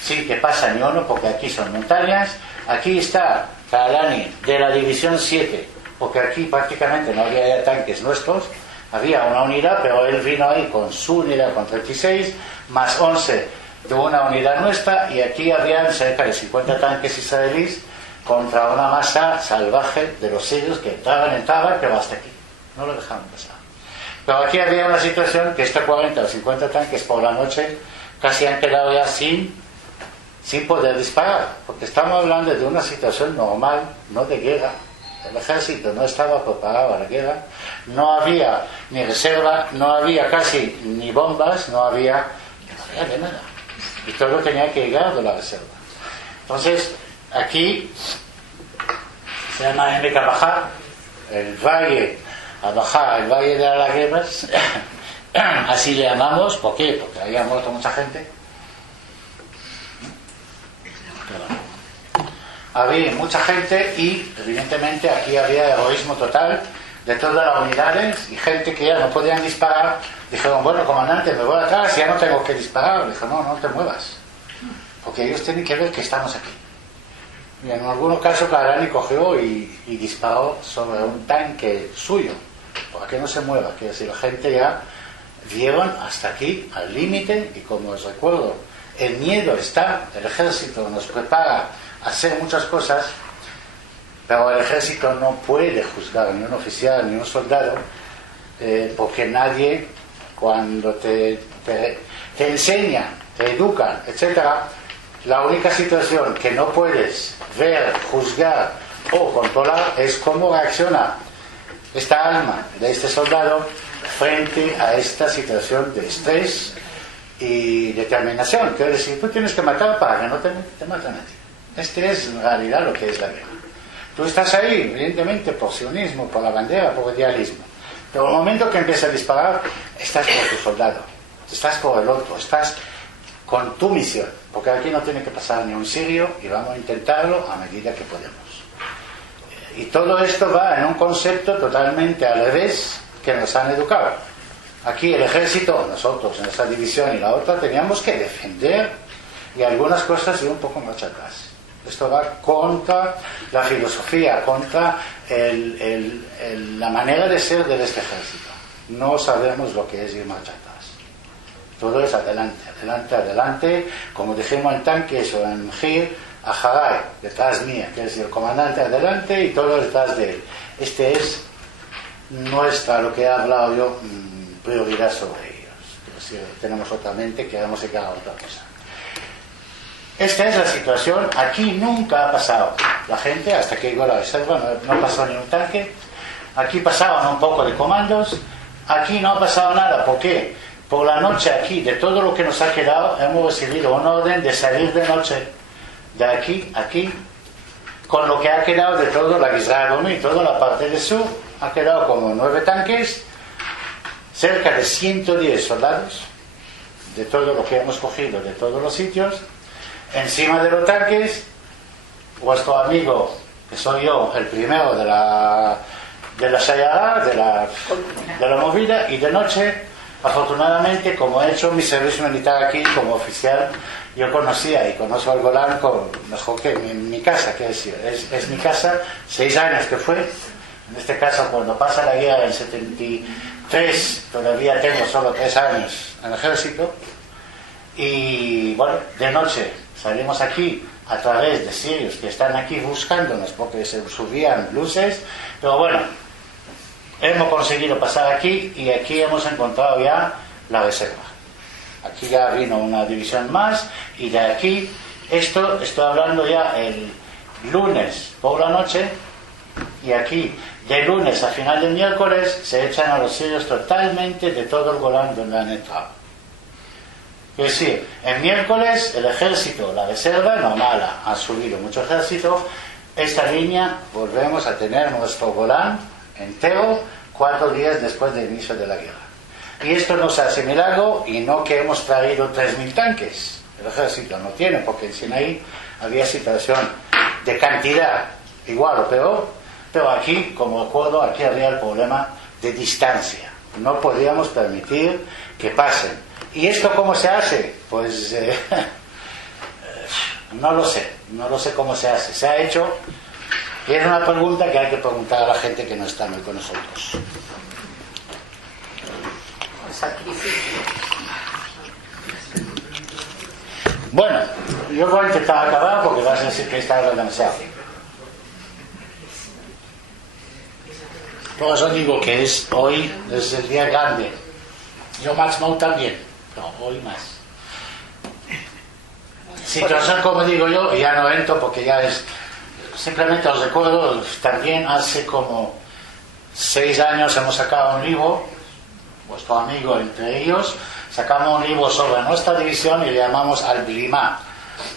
sí que pasa ni uno porque aquí son montañas. Aquí está Kalani de la división 7, porque aquí prácticamente no había ya tanques nuestros, había una unidad, pero él vino ahí con su unidad con 36, más 11 de una unidad nuestra, y aquí habían cerca de 50 tanques israelíes contra una masa salvaje de los sirios que entraban, pero hasta aquí, no lo dejaban pasar. Pero aquí había una situación que estos 40 o 50 tanques por la noche casi han quedado ya sin poder disparar, porque estamos hablando de una situación normal, no de guerra. El ejército no estaba preparado a la guerra, no había ni reserva, no había casi ni bombas, no había de nada, y todo tenía que llegar de la reserva. Entonces aquí se llama Emek Abajá, el valle Abajá, el valle de las guerras. Así le llamamos. ¿Por qué? Porque había muerto mucha gente. Había mucha gente y evidentemente aquí había heroísmo total de todas las unidades, y gente que ya no podían disparar dijeron, bueno, comandante, me voy atrás, ya no tengo que disparar. Dijo, no te muevas, porque ellos tienen que ver que estamos aquí. Y en algunos casos Karani cogió y disparó sobre un tanque suyo para que no se mueva. Quiere decir, la gente ya vieron hasta aquí, al límite, y como os recuerdo, el miedo está, el ejército nos prepara a hacer muchas cosas, pero el ejército no puede juzgar ni un oficial ni un soldado, porque nadie, cuando te enseñan, te educan, etcétera, la única situación que no puedes ver, juzgar o controlar es cómo reacciona esta alma de este soldado frente a esta situación de estrés y determinación. Quiero decir, tú tienes que matar para que no te mate a nadie. Este es en realidad lo que es la guerra. Tú estás ahí, evidentemente, por sionismo, por la bandera, por idealismo. Pero el momento que empiezas a disparar, estás por tu soldado, estás por el otro, estás con tu misión. Porque aquí no tiene que pasar ni un sirio, y vamos a intentarlo a medida que podemos. Y todo esto va en un concepto totalmente al revés que nos han educado. Aquí el ejército, nosotros en esta división y la otra, teníamos que defender, y algunas cosas ir un poco más atrás. Esto va contra la filosofía, contra la manera de ser de este ejército. No sabemos lo que es ir marcha atrás. Todo es adelante, adelante, adelante. Como dijimos en tanques o en Gir, Aharay, detrás mía, que es el comandante adelante y todo detrás de él. Este es nuestra, lo que he hablado yo, prioridad sobre ellos. Si tenemos otra mente, queremos que haga otra cosa. Esta es la situación. Aquí nunca ha pasado la gente, hasta que llegó la reserva, no pasó ni un tanque. Aquí pasaban un poco de comandos. Aquí no ha pasado nada. ¿Por qué? Por la noche aquí, de todo lo que nos ha quedado, hemos recibido una orden de salir de noche. De aquí, con lo que ha quedado de todo la Gizra y toda la parte del sur, ha quedado como 9 tanques, cerca de 110 soldados, de todo lo que hemos cogido, de todos los sitios. Encima de los tanques, vuestro amigo, que soy yo, el primero de la Shayara, de la movida, y de noche, afortunadamente, como he hecho mi servicio militar aquí como oficial, yo conocía y conozco el Golán mejor que mi casa, que es mi casa, 6 años que fue. En este caso, cuando pasa la guerra en 73, todavía tengo solo 3 años en el ejército, y bueno, de noche salimos aquí a través de sirios que están aquí buscándonos porque se subían luces, pero bueno, hemos conseguido pasar aquí, y aquí hemos encontrado ya la reserva. Aquí ya vino una división más, y de aquí, estoy hablando ya el lunes por la noche, y aquí de lunes a final de miércoles se echan a los sirios totalmente de todo el Golán donde han entrado. Es decir, el miércoles el ejército, la reserva normal, ha subido mucho ejército. Esta línea volvemos a tener nuestro Golán entero 4 días después del inicio de la guerra. Y esto no se hace milagro, y no que hemos traído 3.000 tanques. El ejército no tiene, porque en Sinaí había situación de cantidad igual o peor, pero aquí, como recuerdo, aquí había el problema de distancia. No podíamos permitir que pasen. ¿Y esto cómo se hace? Pues no lo sé cómo se hace. Se ha hecho, y es una pregunta que hay que preguntar a la gente que no está muy con nosotros. sacrificio. Bueno, yo voy a intentar acabar porque vas a decir que está demasiado. Por eso digo que hoy es el día grande. Yo máximo también, pero hoy más. Situación, como digo yo, ya no entro porque ya es... Simplemente os recuerdo, también hace como 6 años hemos sacado un libro, vuestro amigo entre ellos, sacamos un libro sobre nuestra división y le llamamos Al-Blima.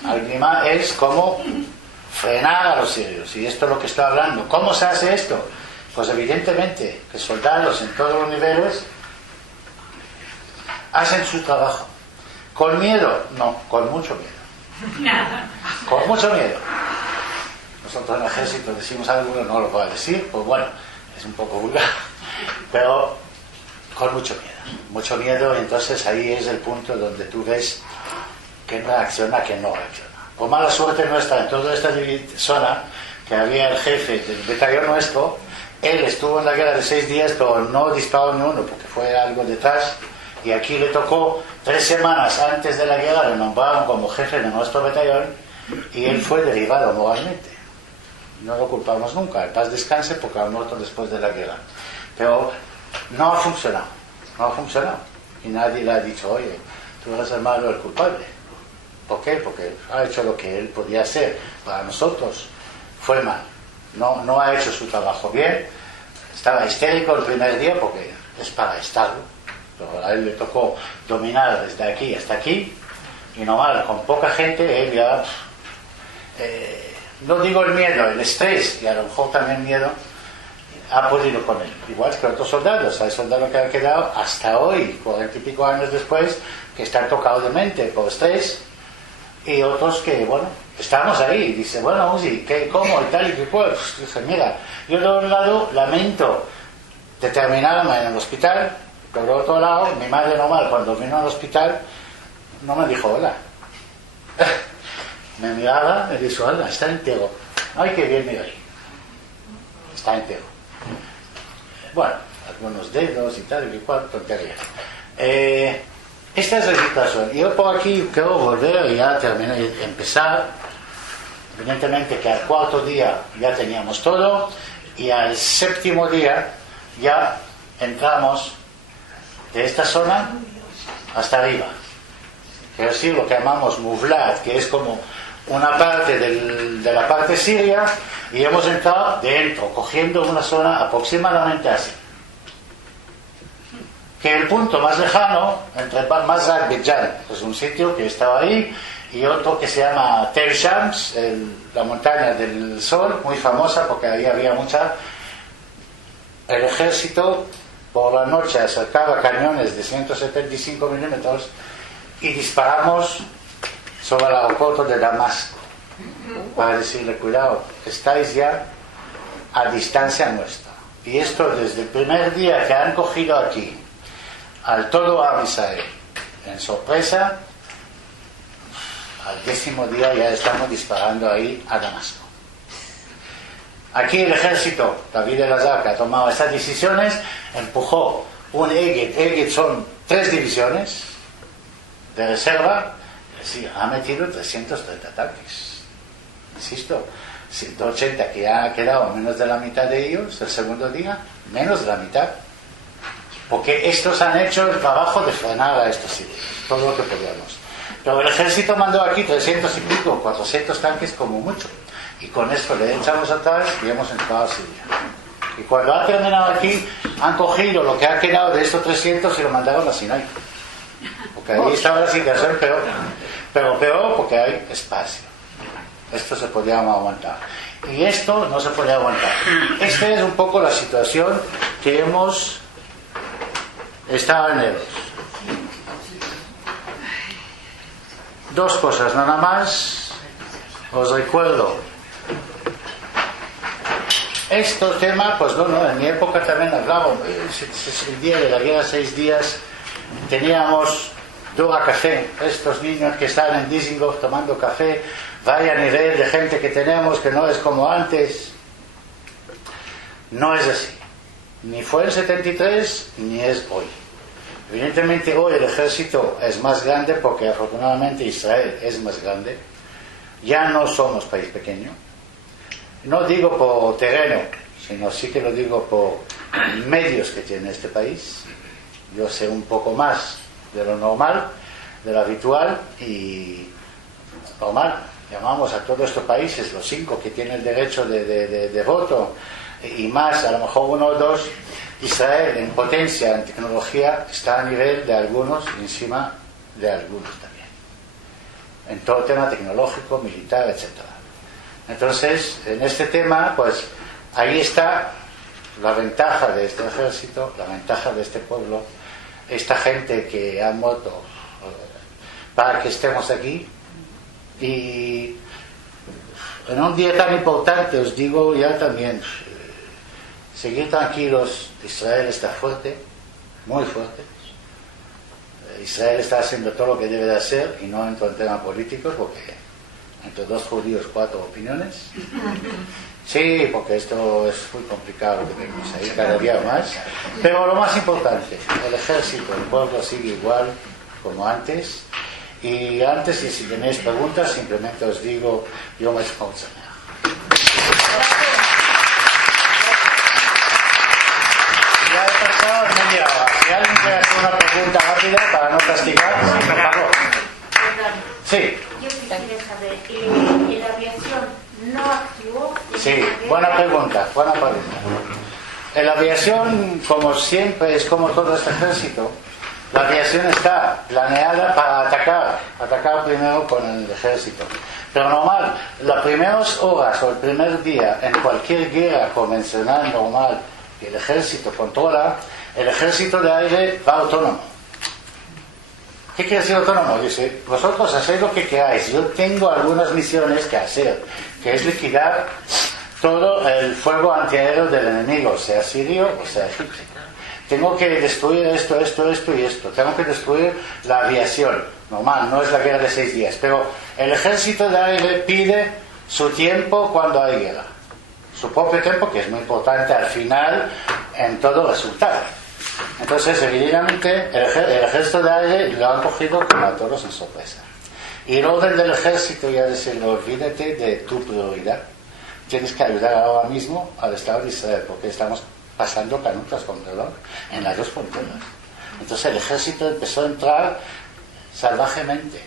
Al-Blima es como frenar a los sirios, y esto es lo que estoy hablando. ¿Cómo se hace esto? Pues evidentemente que soldados en todos los niveles hacen su trabajo. ¿Con miedo? No, con mucho miedo. Con mucho miedo. Nosotros en el ejército decimos algo, no lo puedo decir, pues bueno, es un poco vulgar, pero con mucho miedo, y entonces ahí es el punto donde tú ves quién reacciona, quién no reacciona. Por mala suerte nuestra, en toda esta zona, que había el jefe del batallón nuestro, él estuvo en la guerra de 6 días, pero no disparó ni uno, porque fue algo detrás, y aquí le tocó 3 semanas antes de la guerra, le nombraron como jefe de nuestro batallón, y él fue derribado moralmente. No lo culpamos nunca, en paz descanse, porque ha muerto después de la guerra. Pero no ha funcionado, y nadie le ha dicho, oye, tú eres el malo, el culpable. ¿Por qué? Porque ha hecho lo que él podía hacer. Para nosotros fue mal, no ha hecho su trabajo bien, estaba histérico el primer día porque es para estarlo, pero a él le tocó dominar desde aquí hasta aquí, y normal, con poca gente, él ya... no digo el miedo, el estrés, y a lo mejor también miedo, ha podido con él. Igual que otros soldados. Hay soldados que han quedado hasta hoy, 40 y pico años después, que están tocados de mente por estrés, y otros que, bueno, estamos ahí. Dice, bueno, Uzi, ¿qué, cómo y tal y qué cual? Pues dije, mira, yo de un lado lamento de terminarme en el hospital, pero de otro lado, mi madre normal, cuando vino al hospital, no me dijo hola. Me miraba, me dijo, hola, está entero. Ay, qué bien me oí. Está entero. Bueno, algunos dedos y tal, y cual, tontería. Esta es la situación. Yo por aquí quiero volver y ya terminar, empezar. Evidentemente que al 4.º día ya teníamos todo, y al 7.º día ya entramos de esta zona hasta arriba. Quiero decir, lo que llamamos Muvlat, que es como una parte de la parte siria, y hemos entrado dentro, cogiendo una zona aproximadamente así. Que el punto más lejano, entre Mazar y Bejan, es un sitio que estaba ahí, y otro que se llama Tel Shams, la montaña del sol, muy famosa porque ahí había mucha... El ejército por la noche acercaba cañones de 175 milímetros y disparamos sobre el aeropuerto de Damasco para decirle, cuidado, estáis ya a distancia nuestra. Y esto desde el primer día que han cogido aquí al todo a Israel en sorpresa, al 10.º día ya estamos disparando ahí a Damasco. Aquí el ejército, David el-Azhar, que ha tomado estas decisiones, empujó un Eged son 3 divisiones de reserva. Sí, ha metido 330 tanques. Insisto, 180 que ya ha quedado menos de la mitad de ellos el segundo día, menos de la mitad, porque estos han hecho el trabajo de frenar a estos sitios, todo lo que podíamos. Pero el ejército mandó aquí 300 y pico, 400 tanques como mucho, y con esto le echamos atrás y hemos entrado a Siria. Y cuando ha terminado aquí, han cogido lo que ha quedado de estos 300 y lo mandaron a Sinai, porque ahí estaba la situación peor. Pero peor porque hay espacio. Esto se podía aguantar. Y esto no se podía aguantar. Esta es un poco la situación que hemos estado en ellos. 2 cosas nada más. Os recuerdo. Estos temas, pues no, en mi época también hablábamos. El día de la guerra, 6 días, teníamos... Dura café, estos niños que están en Dizengoff tomando café, vaya nivel de gente que tenemos, que no es como antes. No es así. Ni fue el 73, ni es hoy. Evidentemente hoy el ejército es más grande porque afortunadamente Israel es más grande. Ya no somos país pequeño. No digo por terreno, sino sí que lo digo por medios que tiene este país. Yo sé un poco más de lo normal, de lo habitual, y normal. Llamamos a todos estos países, los 5 que tienen el derecho de voto, y más, a lo mejor 1 o 2. Israel en potencia, en tecnología, está a nivel de algunos y encima de algunos también. En todo el tema tecnológico, militar, etc. Entonces, en este tema, pues ahí está la ventaja de este ejército, la ventaja de este pueblo, esta gente que ha muerto para que estemos aquí. Y en un día tan importante os digo ya también, seguir tranquilos. Israel está fuerte, muy fuerte. Israel está haciendo todo lo que debe de hacer, y no entro en temas políticos porque entre 2 judíos 4 opiniones. Sí, porque esto es muy complicado lo que tenemos ahí, cada día más. Pero lo más importante, el ejército, el pueblo sigue igual como antes. Y antes, y si tenéis preguntas, simplemente os digo, yo me escucho. Ya he pasado media hora. Si alguien quiere hacer una pregunta rápida para no castigar, sí, por favor. Sí. Yo quisiera saber, ¿la aviación no actuó? Sí, buena pregunta. En la aviación, como siempre, es como todo este ejército. La aviación está planeada para atacar primero con el ejército. Pero normal, las primeras horas o el primer día en cualquier guerra convencional normal que el ejército controla, el ejército de aire va autónomo. ¿Qué quiere decir autónomo? Dice, vosotros hacéis lo que queráis, yo tengo algunas misiones que hacer, que es liquidar todo el fuego antiaéreo del enemigo, sea sirio o sea egipcio. Tengo que destruir esto y esto. Tengo que destruir la aviación. Normal, no es la guerra de 6 días. Pero el ejército de aire pide su tiempo cuando hay guerra. Su propio tiempo, que es muy importante al final en todo resultado. Entonces, evidentemente, el ejército de aire lo han cogido como a todos en sorpresa. Y el orden del ejército ya decirlo, olvídate de tu prioridad. Tienes que ayudar ahora mismo al Estado de Israel, porque estamos pasando canutas con reloj en las 2 fronteras. Entonces el ejército empezó a entrar salvajemente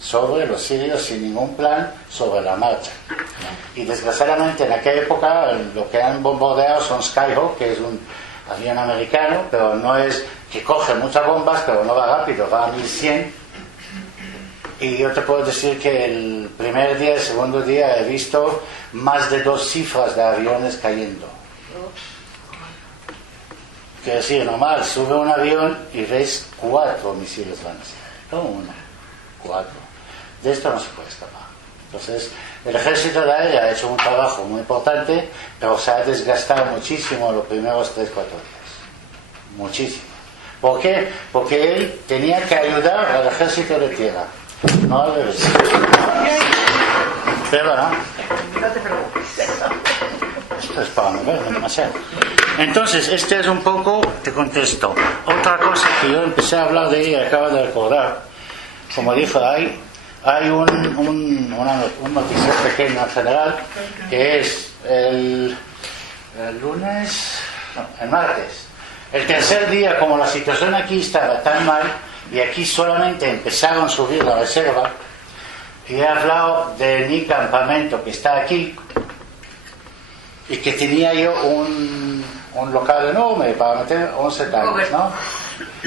sobre los sirios sin ningún plan sobre la marcha. Y desgraciadamente en aquella época lo que han bombardeado son Skyhawk, que es un avión americano, pero no es que coge muchas bombas, pero no va rápido, va a 1100. Y yo te puedo decir que el primer día, el segundo día he visto más de 2 cifras de aviones cayendo. Quiero decir, normal, sube un avión y ves 4 misiles lanzados. No 1, 4. De esto no se puede escapar. Entonces, el ejército de aire ha hecho un trabajo muy importante, pero se ha desgastado muchísimo los primeros 3-4 días. Muchísimo. ¿Por qué? Porque él tenía que ayudar al ejército de tierra. No al revés. Pero no. No te preocupes. Esto es para no ver demasiado. Entonces, este es un poco, te contesto. Otra cosa que yo empecé a hablar de ella y acabo de recordar, como dijo, hay una noticia pequeña en general, que es el martes. El tercer día, como la situación aquí estaba tan mal, y aquí solamente empezaron a subir la reserva, y he hablado de mi campamento que está aquí, y que tenía yo un local enorme para meter 11 tanques, ¿no?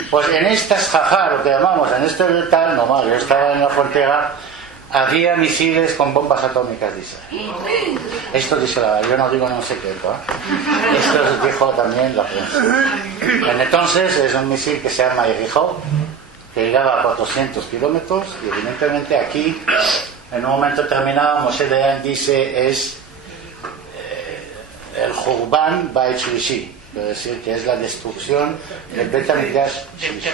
Pues en estas jajá, lo que llamamos, en este local normal, yo estaba en la frontera, había misiles con bombas atómicas, dice. Esto dice yo no digo ningún secreto, ¿eh? Esto dijo también la prensa. Entonces es un misil que se llama Jericó, que llegaba a 400 kilómetros, y evidentemente aquí, en un momento determinado, Moshe Dayan dice, es el Jurban Bait Shlishi, es decir, que es la destrucción del Bet HaMikdash Shlishi.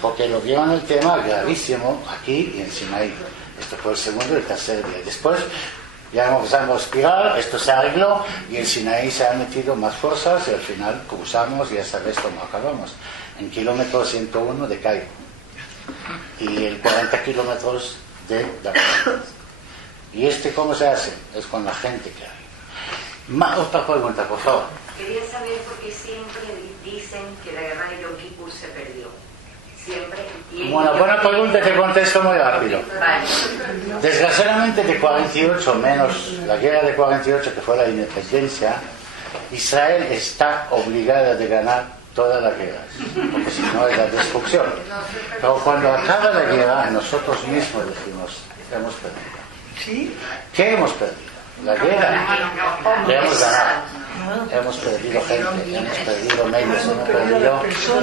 Porque lo vieron el tema gravísimo aquí y en Sinaí. Esto fue el segundo y el tercer día. Después Ya empezamos a aspirar, esto se arregló y el Sinaí se ha metido más fuerzas y al final cruzamos y esta vez cómo acabamos. En kilómetro 101 de Cairo y el 40 kilómetros de Damasco. ¿Y cómo se hace? Es con la gente que hay. Otra pregunta, por favor. Quería saber por qué siempre dicen que la guerra de Yom Kippur se perdió. Siempre. Bueno, buena pregunta, te contesto muy rápido. Vale. Desgraciadamente de 48, menos la guerra de 48 que fue la independencia, Israel está obligada de ganar todas las guerras, porque si no es la destrucción. Pero cuando acaba la guerra, nosotros mismos decimos, hemos perdido. ¿Qué hemos perdido? La guerra. Le hemos ganado. Hemos perdido gente, hemos perdido medios, hemos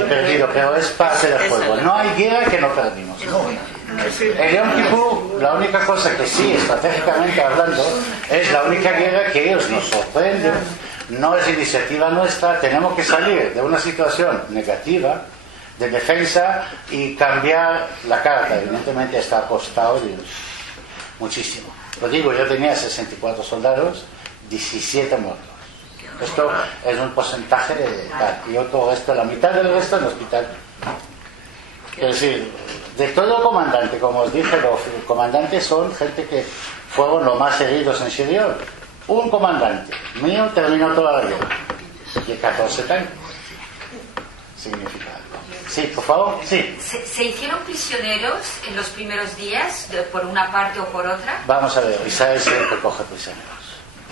perdido, pero es parte del juego. No hay guerra que no perdimos. El Yom Kippur, la única cosa que sí, estratégicamente hablando, es la única guerra que ellos nos sorprenden. No es iniciativa nuestra, tenemos que salir de una situación negativa de defensa y cambiar la carta. Evidentemente está ha costado muchísimo. Lo digo, yo tenía 64 soldados, 17 muertos. Esto es un porcentaje de tal. Y otro resto, la mitad del resto en el hospital. Es decir, de todo comandante, como os dije, los comandantes son gente que fueron los más heridos en Shirión. Un comandante mío terminó toda la guerra. De 14 tanques. Significa algo. Sí, por favor, sí. ¿Se hicieron prisioneros en los primeros días, por una parte o por otra? Vamos a ver, Israel siempre coge prisioneros.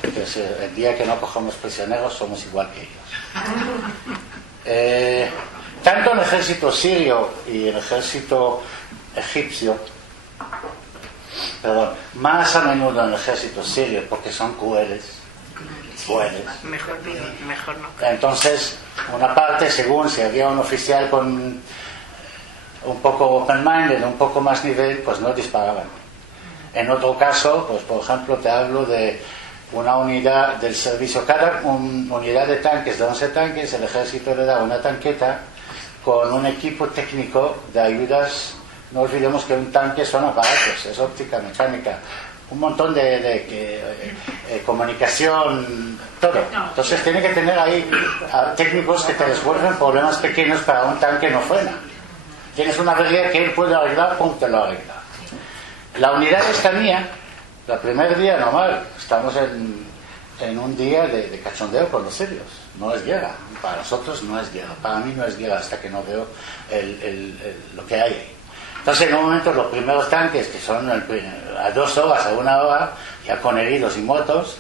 Es decir, el día que no cogemos prisioneros somos igual que ellos. Tanto el ejército sirio y el ejército egipcio, más a menudo en el ejército sirio, porque son crueles. Mejor no. Entonces, una parte, según si había un oficial con un poco open-minded, un poco más nivel, pues no disparaban. En otro caso, pues por ejemplo, te hablo de una unidad del servicio, cada unidad de tanques, de 11 tanques, el ejército le da una tanqueta con un equipo técnico de ayudas. No olvidemos que un tanque son aparatos, es óptica, mecánica, un montón de comunicación, todo. Entonces tiene que tener ahí técnicos que te resuelven problemas pequeños para un tanque no frena. Tienes una avería que él puede arreglar, pum, te lo arregla. La unidad esta mía, el primer día normal, estamos en un día de cachondeo con los serios. No es guerra, para nosotros no es guerra, para mí no es guerra hasta que no veo lo que hay ahí. Entonces en un momento los primeros tanques, que son a 2 horas, a 1 hora, ya con heridos y muertos,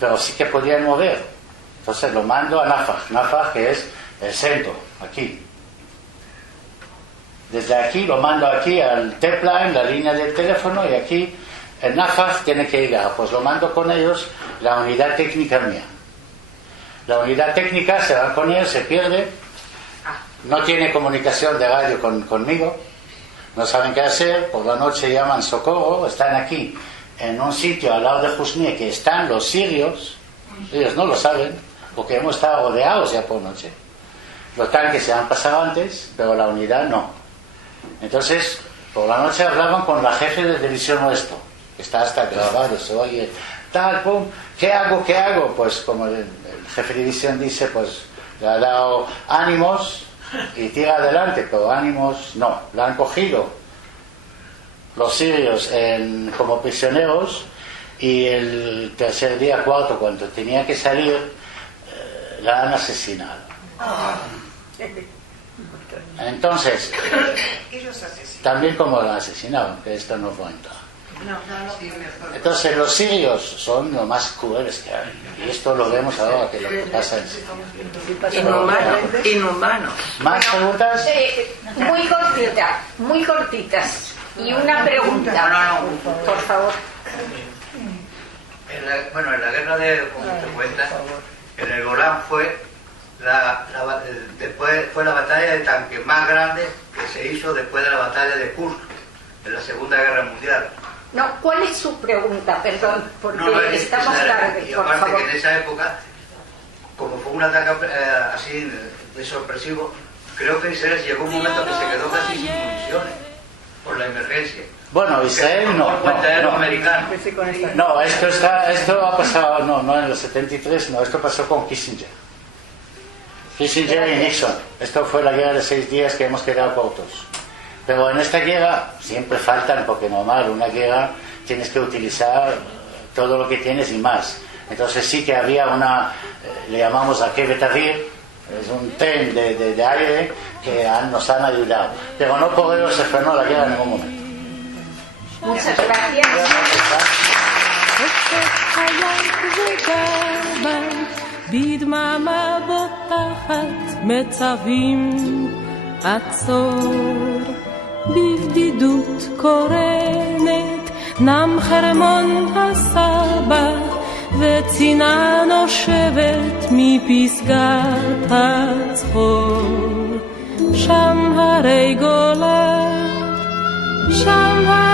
pero sí que podían mover. Entonces lo mando a Nafaj, que es el centro, aquí. Desde aquí lo mando aquí al Tepline, la línea del teléfono, y aquí el Nafaj tiene que llegar. Pues lo mando con ellos, la unidad técnica mía. La unidad técnica se va con ellos, se pierde, no tiene comunicación de radio conmigo. No saben qué hacer, por la noche llaman socorro, están aquí, en un sitio al lado de Husni, que están los sirios, ellos no lo saben, porque hemos estado rodeados ya por noche. Los tanques se han pasado antes, pero la unidad no. Entonces, por la noche hablaban con la jefe de división nuestro, que está hasta grabado, se oye, tal, pum, ¿qué hago? Pues como el jefe de división dice, pues le ha dado ánimos, y tira adelante, pero ánimos no, la han cogido los sirios como prisioneros, y el tercer día, cuarto, cuando tenía que salir, la han asesinado. Entonces, también como la asesinaron, que esto no fue entrar. Entonces los sirios son los más crueles que hay, y esto lo vemos ahora que lo que pasa en Inhumanos. ¿Más preguntas? Muy cortitas. Y una pregunta, por favor. En la guerra de, como te cuentas, en el Golán fue fue la batalla de tanques más grande que se hizo después de la batalla de Kursk, en la Segunda Guerra Mundial. No, ¿cuál es su pregunta? Perdón, porque estamos tarde, y por aparte favor. que en esa época, como fue un ataque así de sorpresivo, creo que Israel llegó un momento que se quedó casi sin municiones. por la emergencia. Bueno, Israel no. Americano. No, esto ha pasado, no en los 73, no, esto pasó con Kissinger. Kissinger y Nixon. Esto fue la guerra de 6 días que hemos quedado cortos. Pero en esta guerra siempre faltan, porque normal, una guerra tienes que utilizar todo lo que tienes y más. Entonces sí que había le llamamos a Kevetavir, es un tren de aire que nos han ayudado. Pero no por ello se frenó la guerra en ningún momento. Muchas gracias. בדממה בוטחת מצבים עצור בבדידות קורנת נם חרמון הסבא וצינה נושבת מפסגת הצחור שם הרי גולה שם